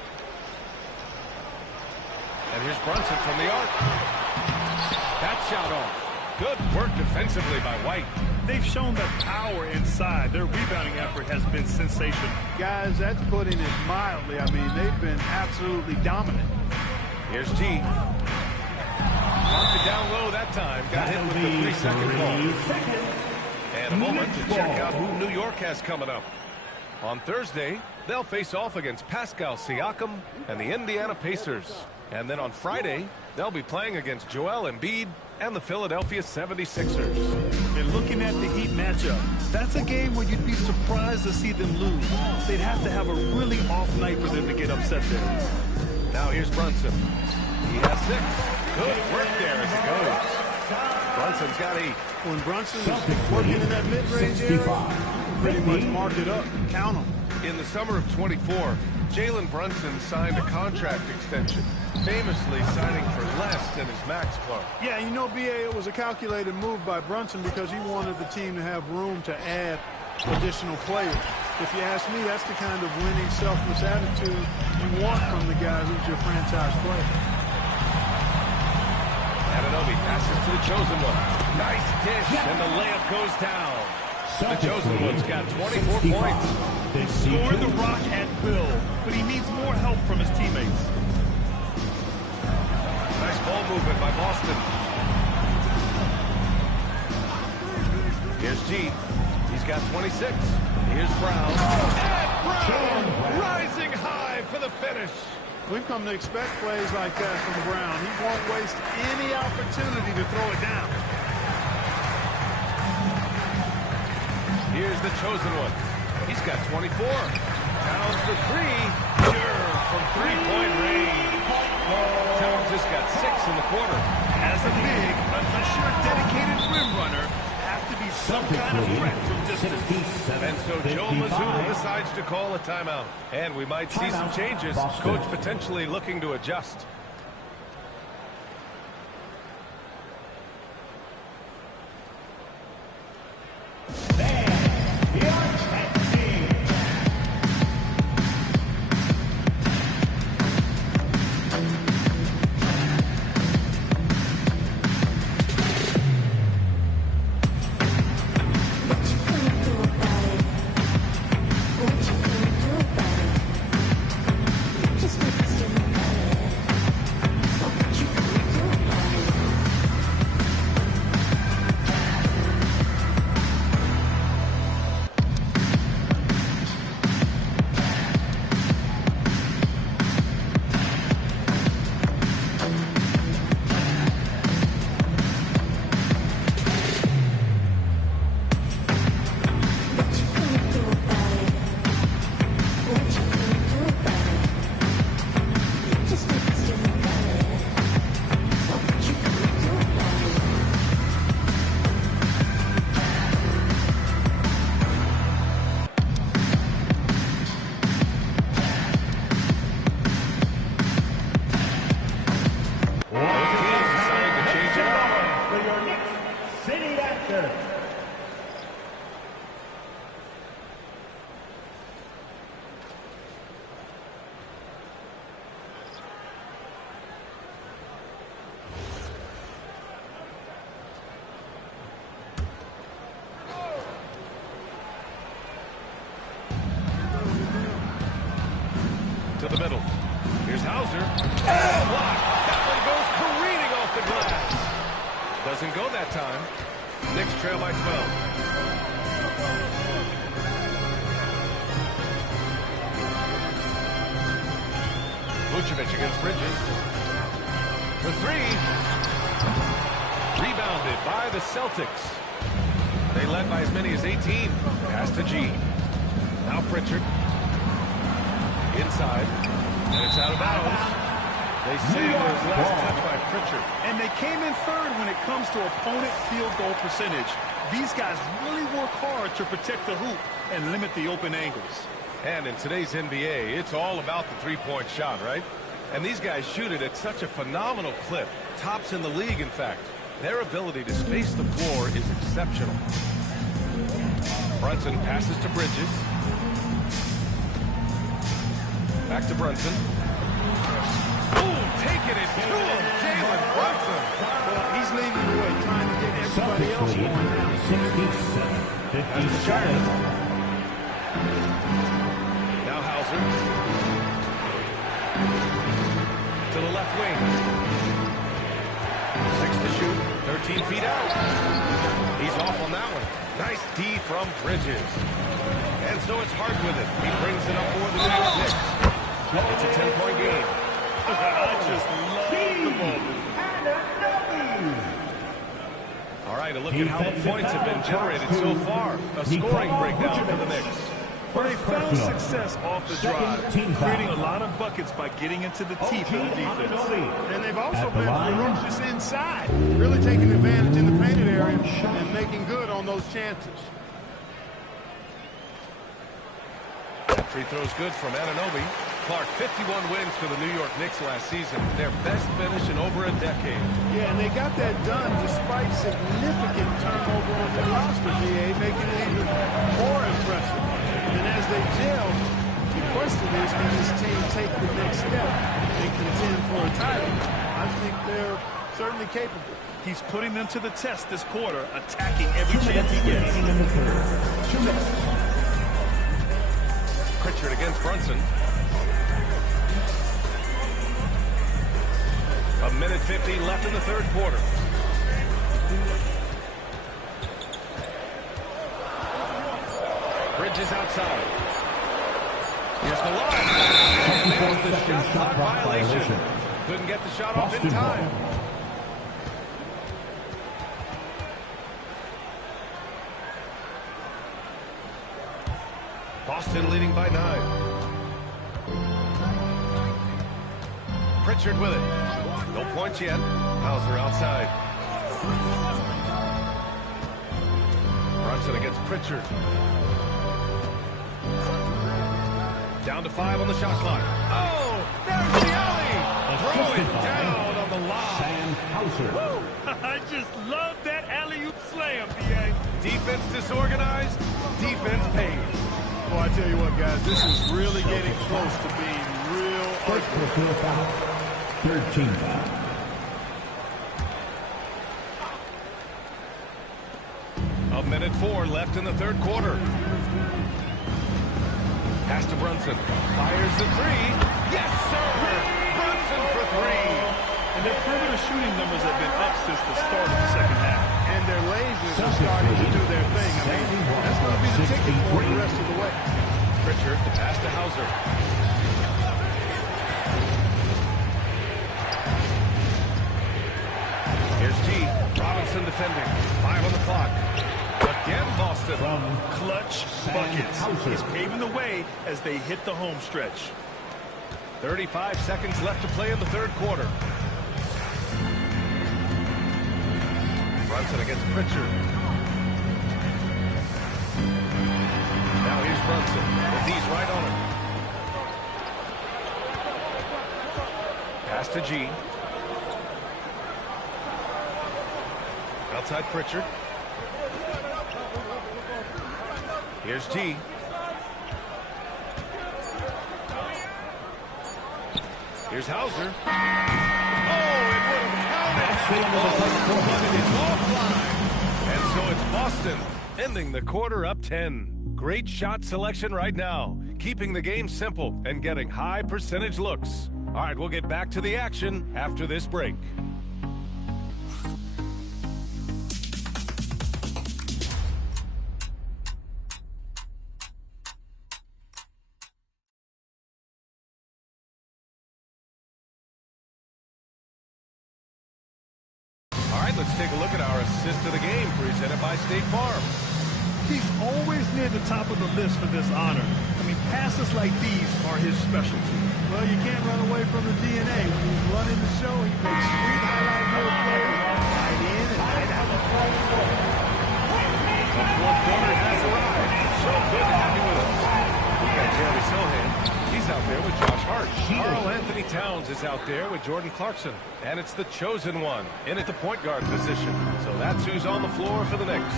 And here's Brunson from the arc. That shot off. Good work defensively by White. They've shown that power inside. Their rebounding effort has been sensational. Guys, that's putting it mildly. I mean, they've been absolutely dominant. Here's G. Knocked it down low that time. Got hit with the 3-second ball. And a moment to check out who New York has coming up. On Thursday, they'll face off against Pascal Siakam and the Indiana Pacers. And then on Friday, they'll be playing against Joel Embiid and the Philadelphia 76ers. And looking at the Heat matchup, that's a game where you'd be surprised to see them lose. They'd have to have a really off night for them to get upset there. Now here's Brunson. He has 6. Good work there as it goes. Brunson's got 8. When Brunson's working in that mid-range area, pretty much mark it up. Count them. In the summer of 24, Jalen Brunson signed a contract extension, famously signing for less than his max club. Yeah, you know, B.A., it was a calculated move by Brunson because he wanted the team to have room to add additional players. If you ask me, that's the kind of winning, selfless attitude you want from the guy who's your franchise player. Anunoby passes to the chosen one. Nice dish, and the layup goes down. The chosen one's got 24 points. They scored the rock at will, but he needs more help from his teammates. Nice ball movement by Boston. Here's G. He's got 26. Here's Brown. And Brown rising high for the finish. We've come to expect plays like that from Brown. He won't waste any opportunity to throw it down. Here's the chosen one. He's got 24. Towns for three. Sure, from three-point range. Towns just got 6 in the quarter. As a big, unless you're a dedicated rim runner, have to be some kind of threat from distance. And so Joe Mazzulla decides to call a timeout. And we might see some changes. Coach potentially looking to adjust. To the middle. Here's Hauser. Oh, block. That one goes careening off the glass. Doesn't go that time. Knicks trail by 12. Vucevic against Bridges. For three. Rebounded by the Celtics. They led by as many as 18. Pass to G. Now Pritchard. Inside, and it's out of bounds. They say it was last touch by Pritchard. And they came in third when it comes to opponent field goal percentage. These guys really work hard to protect the hoop and limit the open angles. And in today's NBA, it's all about the three-point shot, right? And these guys shoot it at such a phenomenal clip. Tops in the league, in fact. Their ability to space the floor is exceptional. Brunson passes to Bridges. Back to Brunson. Ooh, taking it to him, Jalen Brunson. Well, he's leading the way, trying to get everybody else going now. 67. That's to Charlotte. Now Hauser. To the left wing. 6 to shoot. 13 feet out. He's off on that one. Nice D from Bridges. And so it's Hart with it. He brings it up for the New York Knicks. It's a 10-point game. I just love the moment. All right, a look at how the points have been generated so far. A scoring breakdown for the Knicks. Well, they found success off the drive, creating a lot of buckets by getting into the teeth of the defense. And they've also been ferocious inside, really taking advantage in the painted area and making good on those chances. Free throw's good from Anunoby. Clark, 51 wins for the New York Knicks last season. Their best finish in over a decade. Yeah, and they got that done despite significant turnover on the roster, VA, making it even more impressive. And as they gel, the question is, can this team take the next step and contend for a title? I think they're certainly capable. He's putting them to the test this quarter, attacking every chance he gets. Pritchard against Brunson. A minute 15 left in the third quarter. Bridges outside. Here's the lob. And there's the shot clock violation. Couldn't get the shot off in time. Boston leading by 9. Pritchard with it. No points yet. Hauser outside. Brunson against Pritchard. Down to 5 on the shot clock. Oh, there's the alley. Throw it down on the lob. Sam Hauser. I just love that alley-oop slam, B.A. Defense disorganized. Defense pays. Well, I tell you what, guys, this is really getting close to being real. First personal foul. 13 foul. A minute 4 left in the third quarter. Pass to Brunson. Fires the 3. Yes, sir! Brunson for 3. And their perimeter shooting numbers have been up since the start of the second half. And their lasers are starting to do their thing. I mean, that's going to be the ticket for the rest of the way. Pritchard, the pass to Hauser. Here's G. Robinson defending. 5 on the clock. Again, Boston. From clutch buckets. He's paving the way as they hit the home stretch. 35 seconds left to play in the third quarter. Brunson against Pritchard. Now here's Brunson. With these right on him. Pass to G. Outside Pritchard. Here's G. Here's Hauser. Oh, it would have counted. It's offline. And so it's Boston ending the quarter up 10. Great shot selection right now. Keeping the game simple and getting high percentage looks. All right, we'll get back to the action after this break. Let's take a look at our assist of the game presented by State Farm. He's always near the top of the list for this honor. I mean, passes like these are his specialty. Well, you can't run away from the DNA. When he's running the show, he makes sweet highlight reel plays right in and right out. The fourth quarter has arrived. So good to have you with us. We got Jeremy Sohan. He's out there with Josh Hart. Karl Anthony Towns is out there with Jordan Clarkson. And it's the chosen one in at the point guard position. So that's who's on the floor for the Knicks.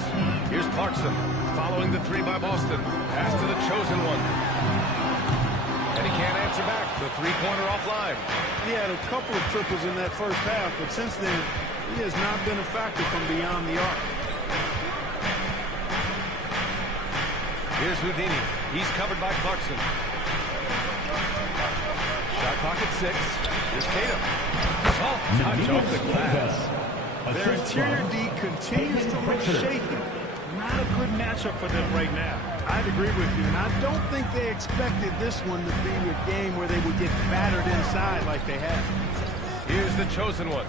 Here's Clarkson following the 3 by Boston. Pass to the chosen one. And he can't answer back. The three-pointer offline. He had a couple of triples in that first half, but since then, he has not been a factor from beyond the arc. Here's Houdini. He's covered by Clarkson. Shot clock at 6. Here's Tatum. Soft touch off the glass. Their interior D continues to look shaky. Not a good matchup for them right now. I'd agree with you, and I don't think they expected this one to be a game where they would get battered inside like they have. Here's the chosen one.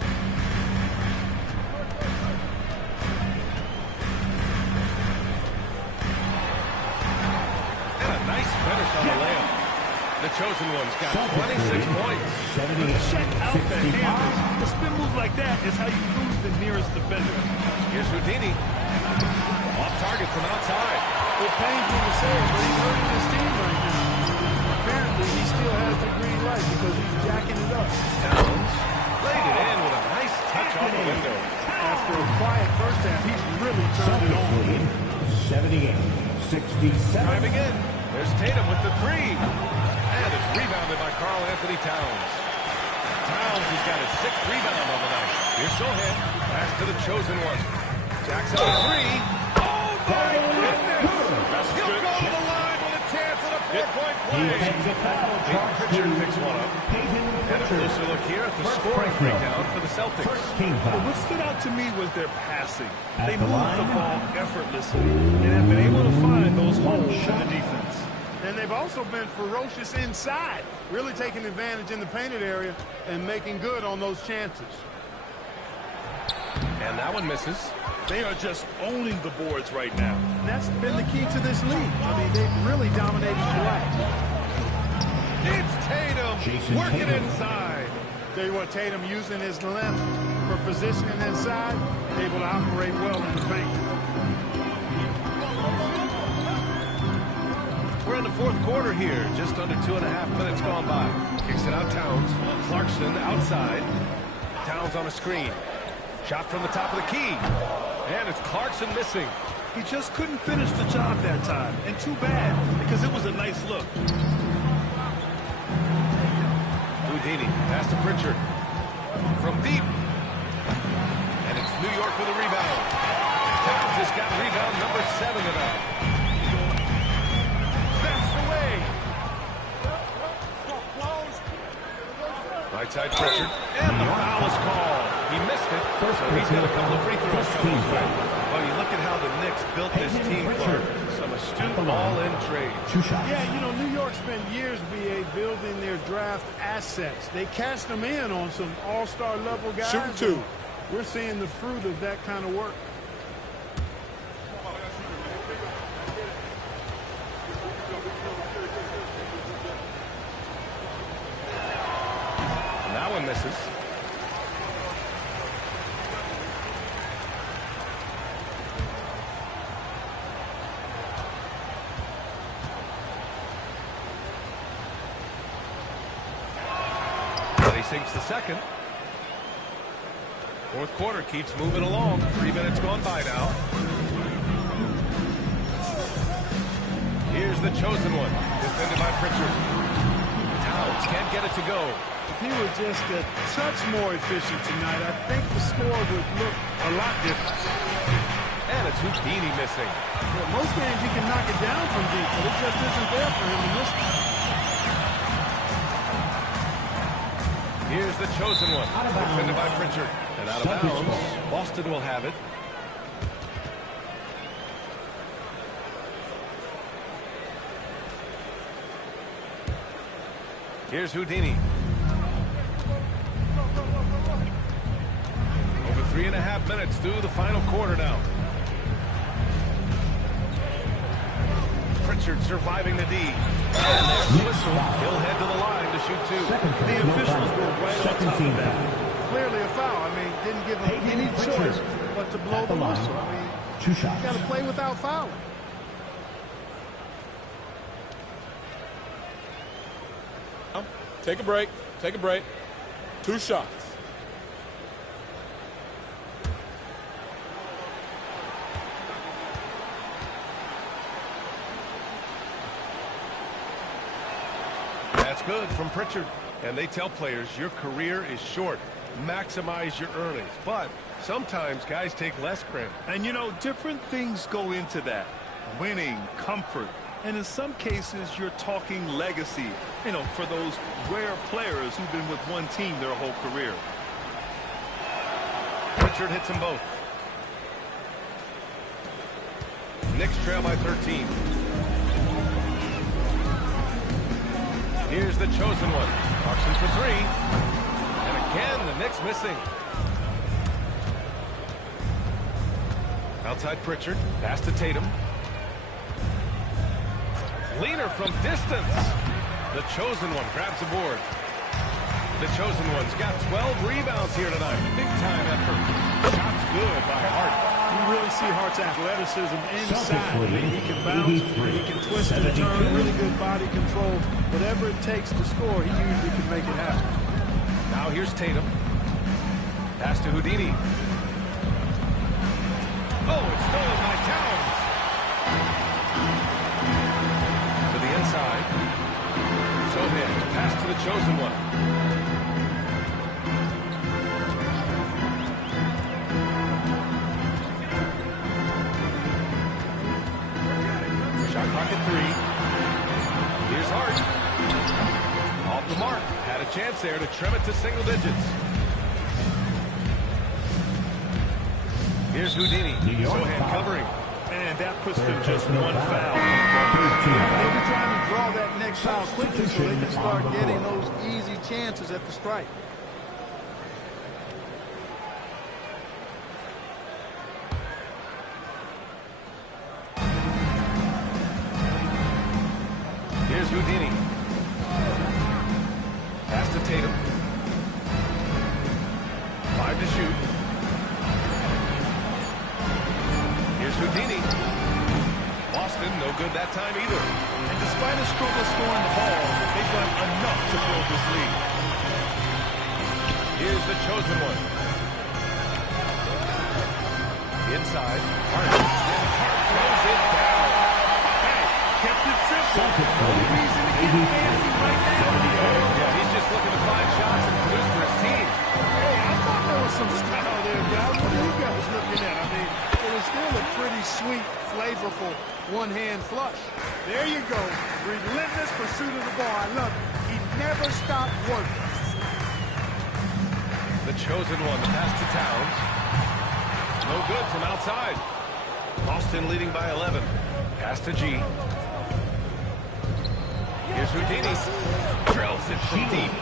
And a nice finish on the layup. The chosen one's got 26 points. Check out the handles. The spin move like that is how you lose the nearest defender. Here's Houdini. Off target from outside. It pains me to say it, but he's hurting his team right now. Apparently, he still has the green light because he's jacking it up. Towns laid it in with a nice touch off the window. After a quiet first half, he's really turned it on. 78-67. Driving in. There's Tatum with the 3. And it's rebounded by Karl Anthony Towns. Towns has got his 6th rebound on the night. Here's Sohan. Pass to the chosen one. Jackson with 3. Oh, my goodness! He'll go to the line with a chance at a 4-point play. Pritchard picks one up. And a closer look here at the scoring breakdown for the Celtics. But what stood out to me was their passing. They moved the ball effortlessly and have been able to find those holes in the defense. And they've also also been ferocious inside, really taking advantage in the painted area and making good on those chances. And that one misses. They are just owning the boards right now. And that's been the key to this league. I mean, they've really dominated the glass. It's Tatum working inside. Tell you what, Tatum using his length for positioning inside, able to operate well in the paint. We're in the fourth quarter here, just under 2.5 minutes gone by. Kicks it out Towns. Clarkson outside. Towns on a screen. Shot from the top of the key. And it's Clarkson missing. He just couldn't finish the job that time. And too bad, because it was a nice look. Houdini, pass to Pritchard. From deep. And it's New York with a rebound. Towns has got rebound number 7 tonight. That's the way. Right side Pritchard. And the foul is called. He missed it. So he's got a couple of free throws coming his way. Well, you look at how the Knicks built this team, Clark. Some astute all-in trades. Yeah, you know, New York spent years, B.A., building their draft assets. They cashed them in on some all-star level guys. Shoot two. We're seeing the fruit of that kind of work. And that one misses. Sinks the second. Fourth quarter keeps moving along. 3 minutes gone by now. Here's the chosen one. Defended by Pritchard. Towns can't get it to go. If he were just a touch more efficient tonight, I think the score would look a lot different. And it's Houdini missing. Well, most games he can knock it down from deep, but it just isn't there for him in this one. Here's the chosen one. Defended by Pritchard. And out of bounds. Boston will have it. Here's Houdini. Over 3.5 minutes through the final quarter now. Pritchard surviving the D. And there's the whistle. He'll head to the line to shoot 2. The officials were right on top of that. Clearly a foul. I mean, didn't give him any choice but to blow the whistle. I mean, 2 shots. you got to play without fouling. Take a break. Take a break. 2 shots. That's good from Pritchard. And they tell players, your career is short. Maximize your earnings. But sometimes guys take less credit. And, you know, different things go into that. Winning, comfort. And in some cases, you're talking legacy, you know, for those rare players who've been with one team their whole career. Pritchard hits them both. Knicks trail by 13. Here's the chosen one. Clarkson for 3. And again, the Knicks missing. Outside Pritchard. Pass to Tatum. Leaner from distance. The chosen one grabs the board. The chosen one's got 12 rebounds here tonight. Big time effort. Shots good by Hart. You really see Hart's athleticism inside. He can bounce, he can twist and turn, really good body control. Whatever it takes to score, he usually can make it happen. Now here's Tatum. Pass to Houdini. Oh, it's stolen by Towns. To the inside. Sohan, pass to the chosen one. Shot clock at 3. Here's Hart. Off the mark. Had a chance there to trim it to single digits. Here's Houdini. Sohan covering. And that puts them just one foul. They'll be trying to draw that next foul quickly so they can start getting those easy chances at the stripe. Here's Houdini. Pass to Tatum. 5 to shoot. Here's Houdini. Boston, no good that time either. And despite a struggle scoring the ball, they've done enough to build this lead. Here's the chosen one. Inside. Hart. Hart throws it down. Hey, kept it simple. No reason to get fancy right now. Yeah, he's just looking to find shots and produce for his team. Hey, I thought there was some style there, guys. What are you guys looking at? I mean, it was still a pretty sweet, flavorful one-hand flush. There you go. Relentless pursuit of the ball. I love it. He never stopped working. The chosen one, the pass to Towns. No good from outside. Boston leading by 11. Pass to G. Here's Houdini. Drills it from deep.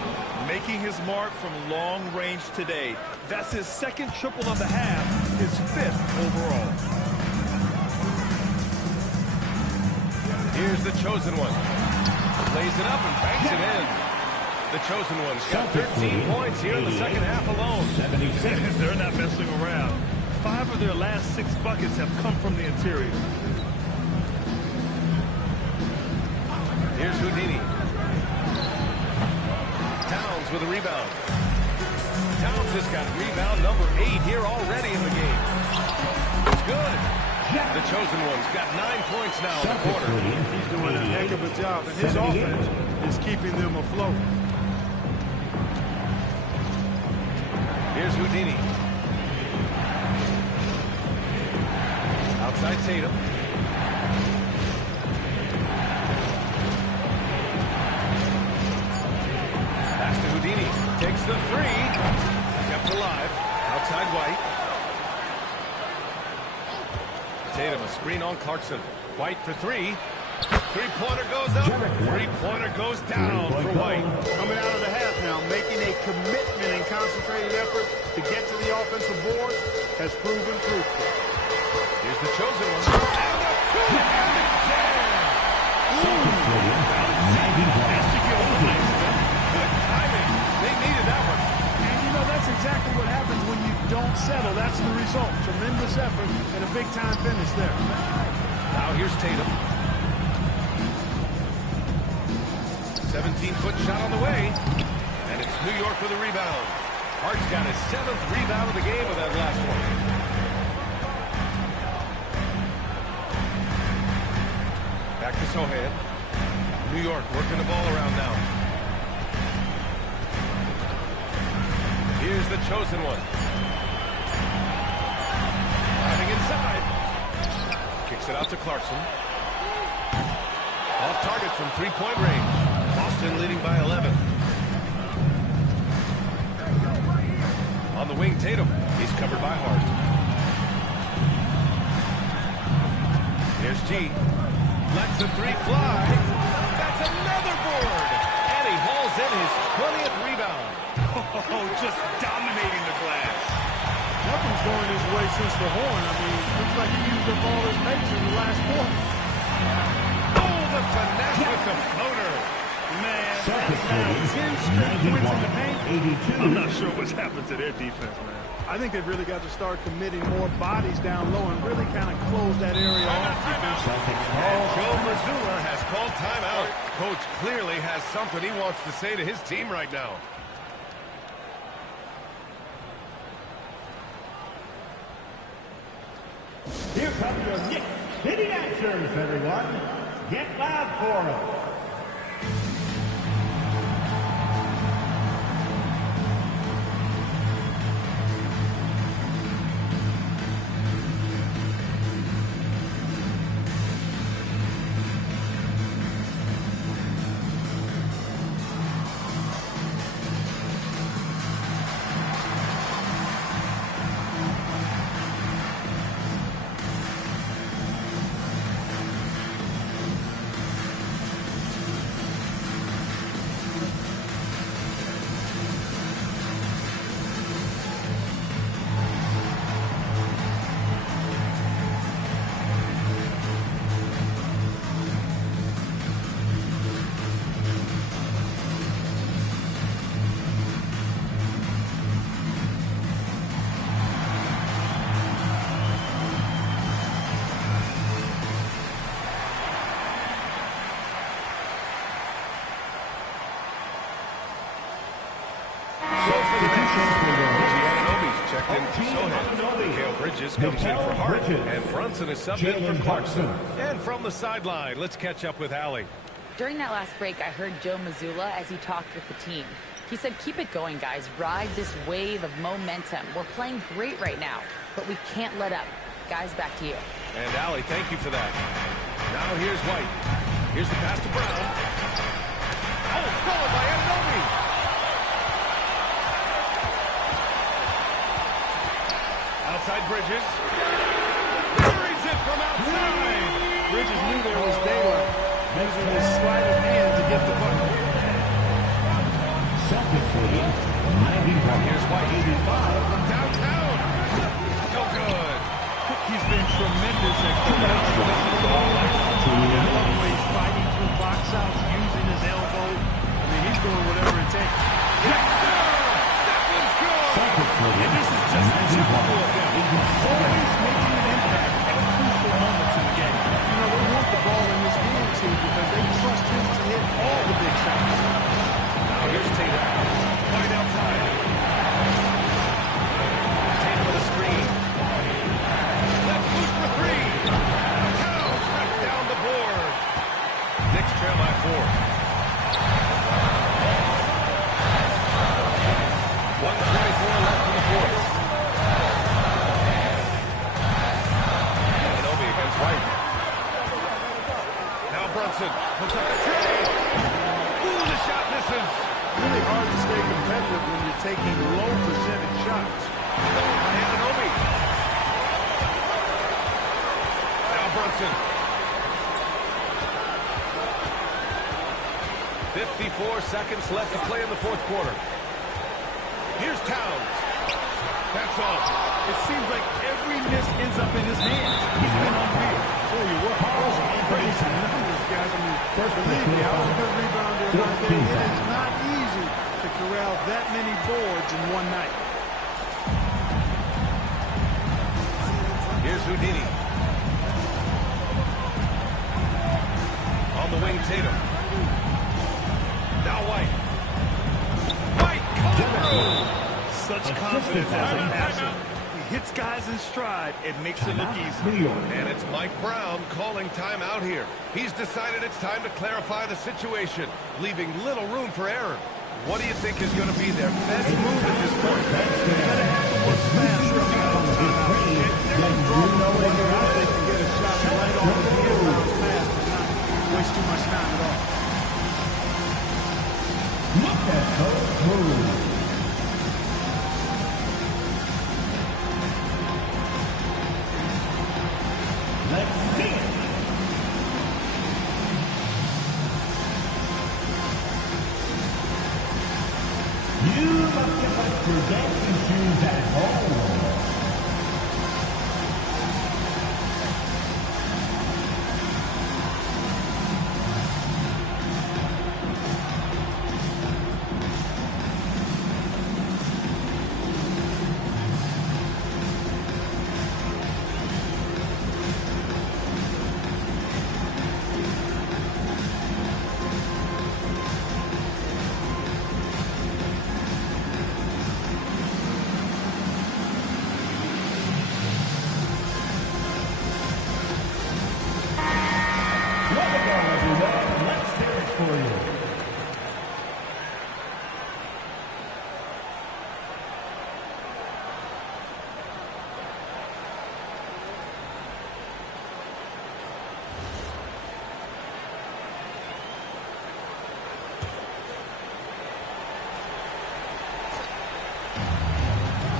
Making his mark from long range today. That's his second triple of the half, his 5th overall. Here's the chosen one. Lays it up and banks it in. The chosen one's got 13 points here in the second half alone. They're not messing around. 5 of their last 6 buckets have come from the interior. Here's Houdini. Towns with a rebound. Towns has got rebound number 8 here already in the game. It's good. The chosen one's got 9 points now in the quarter. He's doing a heck of a job, and his offense is keeping them afloat. Here's Houdini. Outside Tatum. Pass to Houdini. Takes the 3. Kept alive. Outside White. Tatum, a screen on Clarkson. White for 3. Three-pointer goes up. Three-pointer goes down for White. Coming out of the half now, making a commitment and concentrated effort to get to the offensive board has proven fruitful. Here's the chosen one. And a two-handed jam. Has to give them a Good timing. They needed that one. And you know, that's exactly what happens when you don't settle. That's the result. Tremendous effort and a big-time finish there. Now here's Tatum. 17-foot shot on the way. And it's New York with a rebound. Hart's got his 7th rebound of the game with that last one. Back to Sohan. New York working the ball around now. Here's the chosen one. Driving inside. Kicks it out to Clarkson. Off target from three-point range. Boston leading by 11. On the wing, Tatum. He's covered by Hart. Here's G. Lets the 3 fly. That's another board. And he hauls in his 20th rebound. Oh, just dominating the glass. Nothing's going his way since the horn. I mean, looks like he used up all his mates in the last quarter. Oh, the finesse with the floater. Man, that's now 10 straight points in the paint. I'm not sure what's happened to their defense, man. I think they've really got to start committing more bodies down low and really kind of close that area off. Joe Mazzulla has called timeout. Coach clearly has something he wants to say to his team right now. Here comes your Knicks City Answers, everyone. Get loud for them. So for the next, Giannobi's checked in for Sohan. Mikal Bridges comes in for Hart. And Brunson is subbed in for Clarkson. And from the sideline, let's catch up with Allie. During that last break, I heard Joe Mazzulla as he talked with the team. He said, keep it going, guys. Ride this wave of momentum. We're playing great right now, but we can't let up. Guys, back to you. And Allie, thank you for that. Now here's White. Here's the pass to Brown. Oh, stolen by Anunoby. Outside Bridges. Buries it from outside. Bridges knew there was daylight, using his sleight of hand to get the bucket. Here's White. 85 from downtown. No good. He's been tremendous at creating this is all I love the way he's fighting through box outs, using his elbow. I mean, he's doing whatever it takes. Yes, sir! That one's good! And this is just the typical of him. Always making an impact at crucial moments in the game. You know, they want the ball in his hands here because they trust him to hit all the big shots. Now here's Tatum. White outside. Tatum with a screen. Let's loose for three. Towns ripped down the board. Knicks trail by 4. 1:24 left in the fourth. Anunoby against White. Now Brunson puts up a three. Ooh, the shot misses. Really hard to stay competitive when you're taking low percentage shots. Stolen by Anunoby. Now Brunson. 54 seconds left to play in the fourth quarter. Here's Towns. That's all. It seems like every miss ends up in his hands. He's been unreal. Tell you what, those are crazy numbers, guys. I mean, believe me, I was a good rebounder in my day. It is not easy to corral that many boards in one night. Here's Houdini. On the wing, Tatum. Now White. White coming through. Such confidence as a passer. He hits guys in stride. It makes it look easy. And it's Mike Brown calling timeout here. He's decided it's time to clarify the situation, leaving little room for error. What do you think is going to be their best move at this point? They're going to have to work fast coming out of timeout. And never draw the play here. I think to get a shot right off the inbounds pass and not waste too much time at all. Let's see it. You must give up your dancing shoes at home. Let's hear it for you.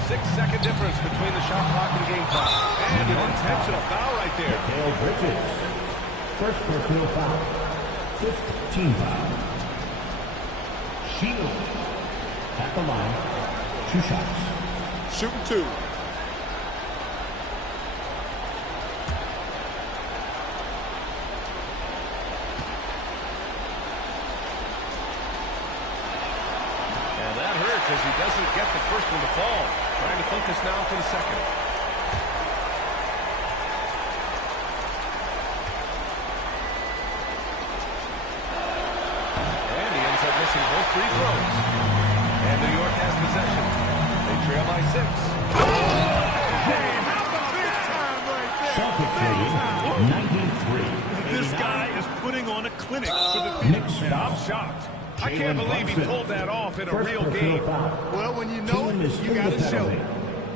Six-second difference between the shot clock and game clock. And an intentional foul right there. Mikal Bridges. First personal foul. 5th team foul. Shields at the line. 2 shots. Shooting 2. And that hurts as he doesn't get the first one to fall. Trying to focus now for the second. And he ends up missing both free throws. And New York has possession. They trail by 6. Hey, how about this time right there? 93. This guy is putting on a clinic for the team. Man, I'm shocked. I can't believe he pulled that off in a real game. Well, when you know it, you got to show it.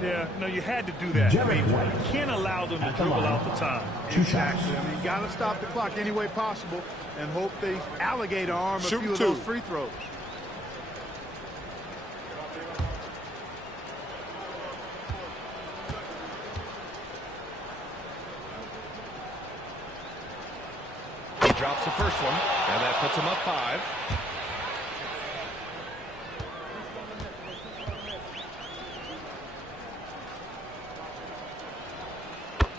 Yeah, no, you had to do that. I mean, you can't allow them to dribble out the time. Exactly. I mean, you got to stop the clock any way possible and hope they alligator arm a few of those free throws. He drops the first one, and that puts him up 5.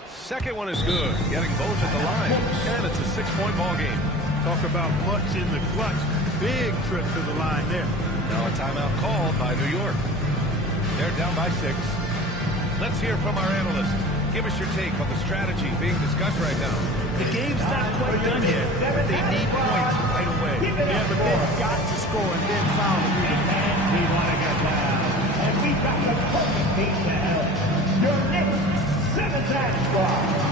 Second one is good, getting both at the line, and it's a 6-point ball game. Talk about much in the clutch. Big trip to the line there. Now a timeout called by New York. They're down by 6. Let's hear from our analyst. Give us your take on the strategy being discussed right now. The game's not quite done yet. They need points right away. Yeah, but they've got to score and then foul immediately. We want to get down. And we've got the perfect team to help. Your next 7-man squad.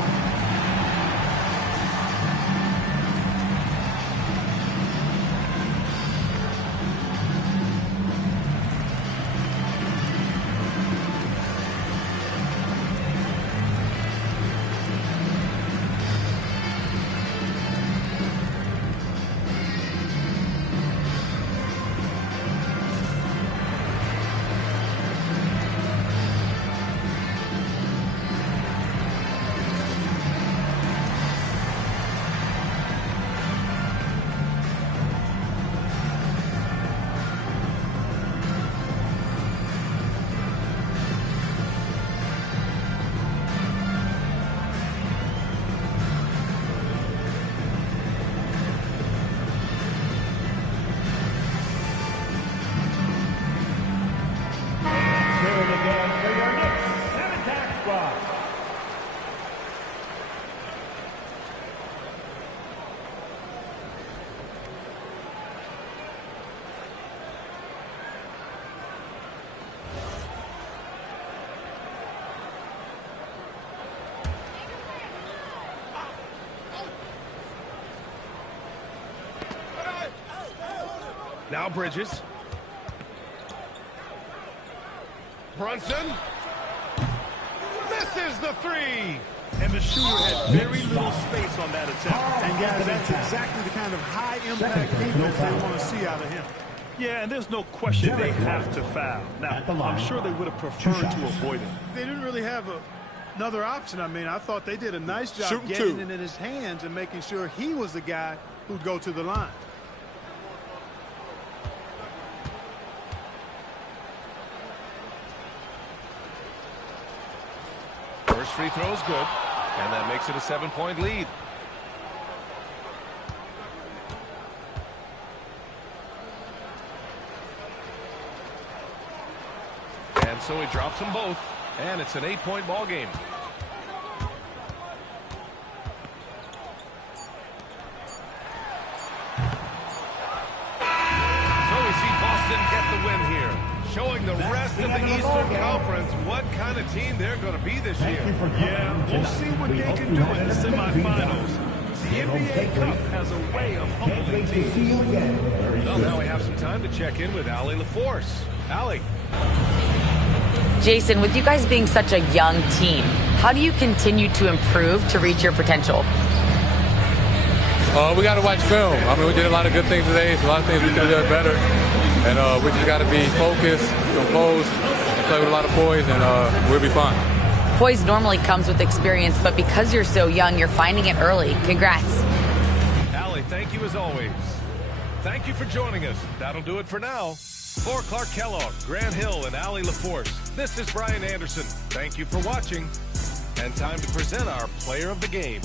Now Bridges. Brunson. Misses the 3. And the shooter had very little space on that attempt. And guys, that's exactly the kind of high-impact defense they want to see out of him. Yeah, and there's no question they have to foul. Now, I'm sure they would have preferred to avoid it. They didn't really have another option. I mean, I thought they did a nice job getting it in his hands and making sure he was the guy who'd go to the line. First free throw is good, and that makes it a 7-point lead. And so he drops them both, and it's an 8-point ball game. So we see Boston get the win here, showing the rest of the Eastern Conference what kind of team they're going to be this year. Yeah, we'll see what they can do in the semifinals. The NBA Cup has a way of humbling teams. Well, now we have some time to check in with Allie LaForce. Allie. Jason, with you guys being such a young team, how do you continue to improve to reach your potential? We got to watch film. I mean, we did a lot of good things today. So a lot of things we could have done better. And we just got to be focused, composed, and play with a lot of poise, and we'll be fine. Poise normally comes with experience, but because you're so young, you're finding it early. Congrats. Allie, thank you as always. Thank you for joining us. That'll do it for now. For Clark Kellogg, Grant Hill, and Allie LaForce, this is Brian Anderson. Thank you for watching. And time to present our player of the game.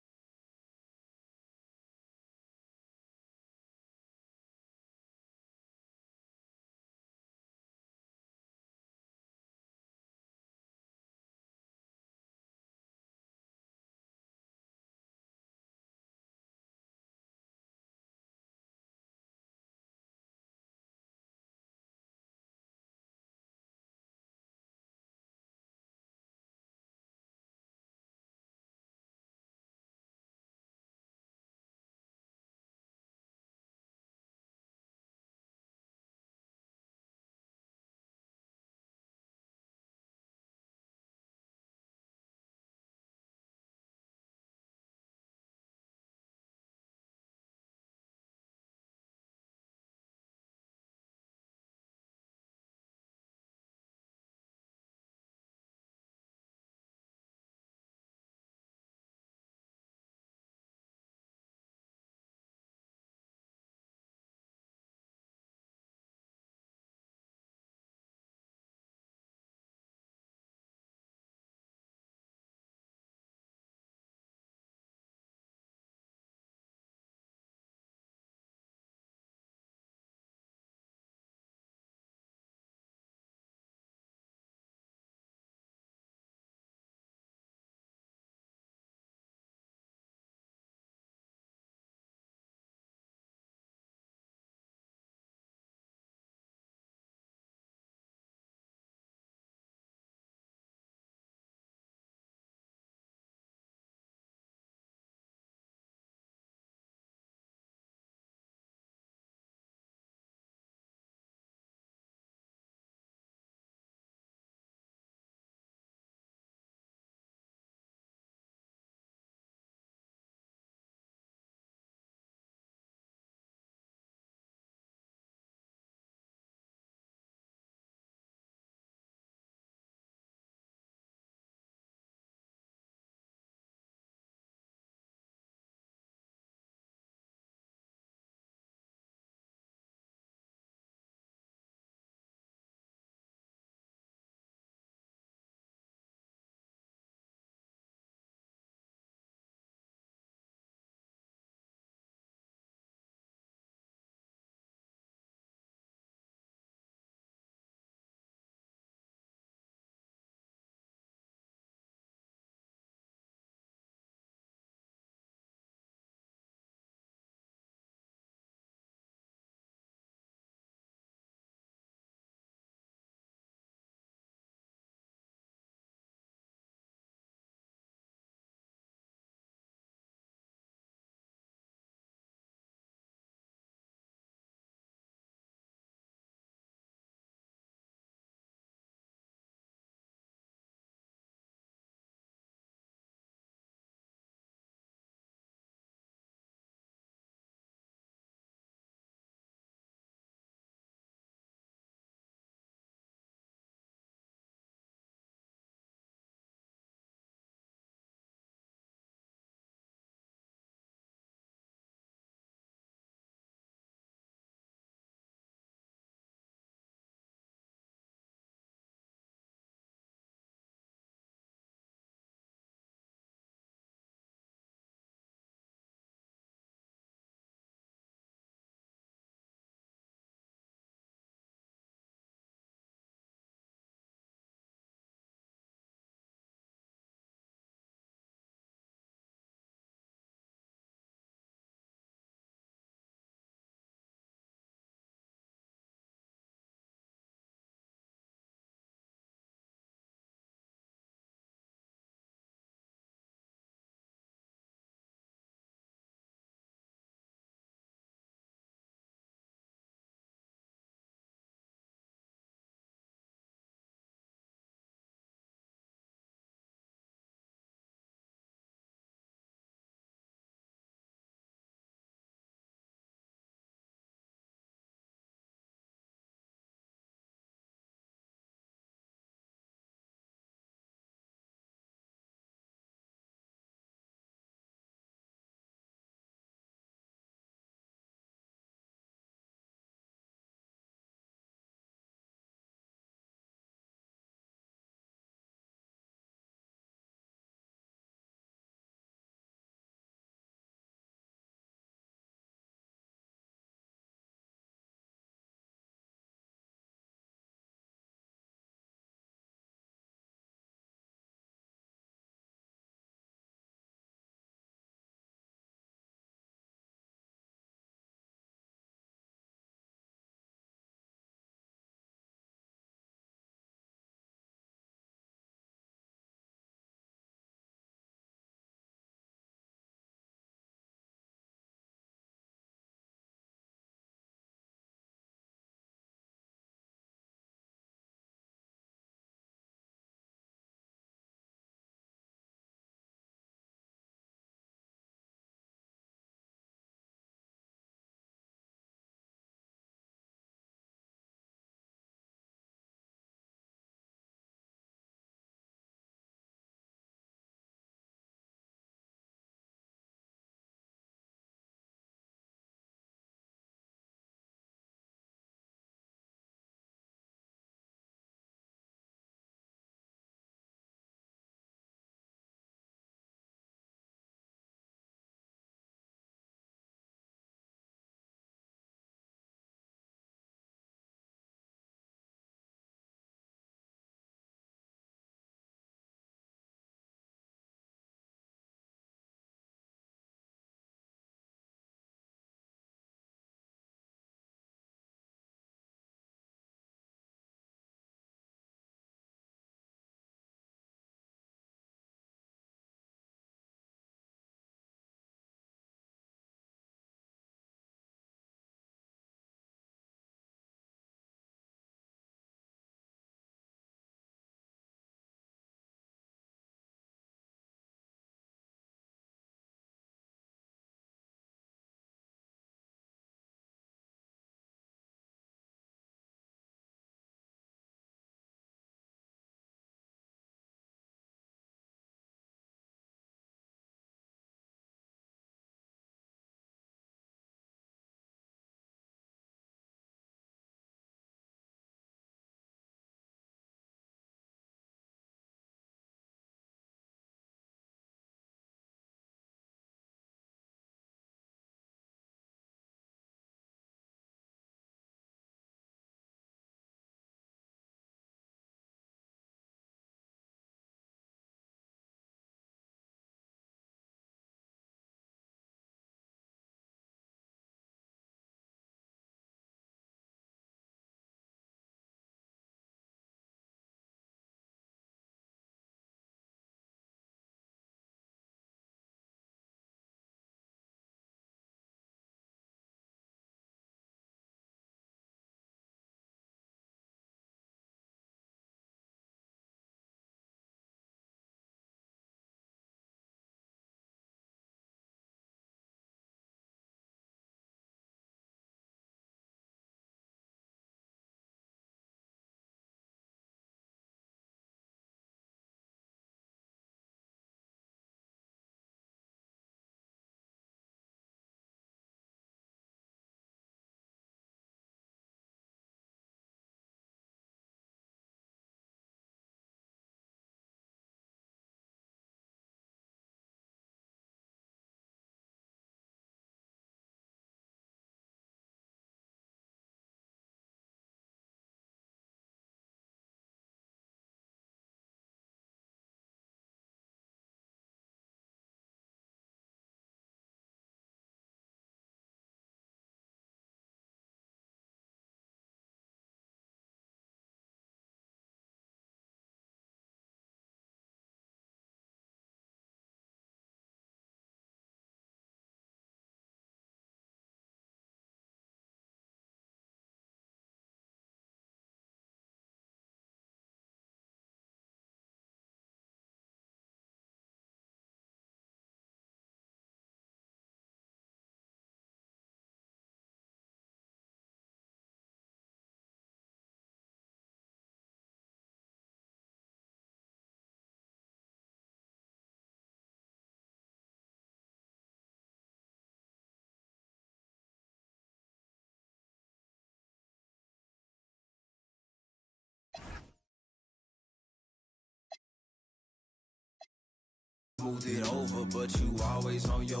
smoothed it over, but you always on your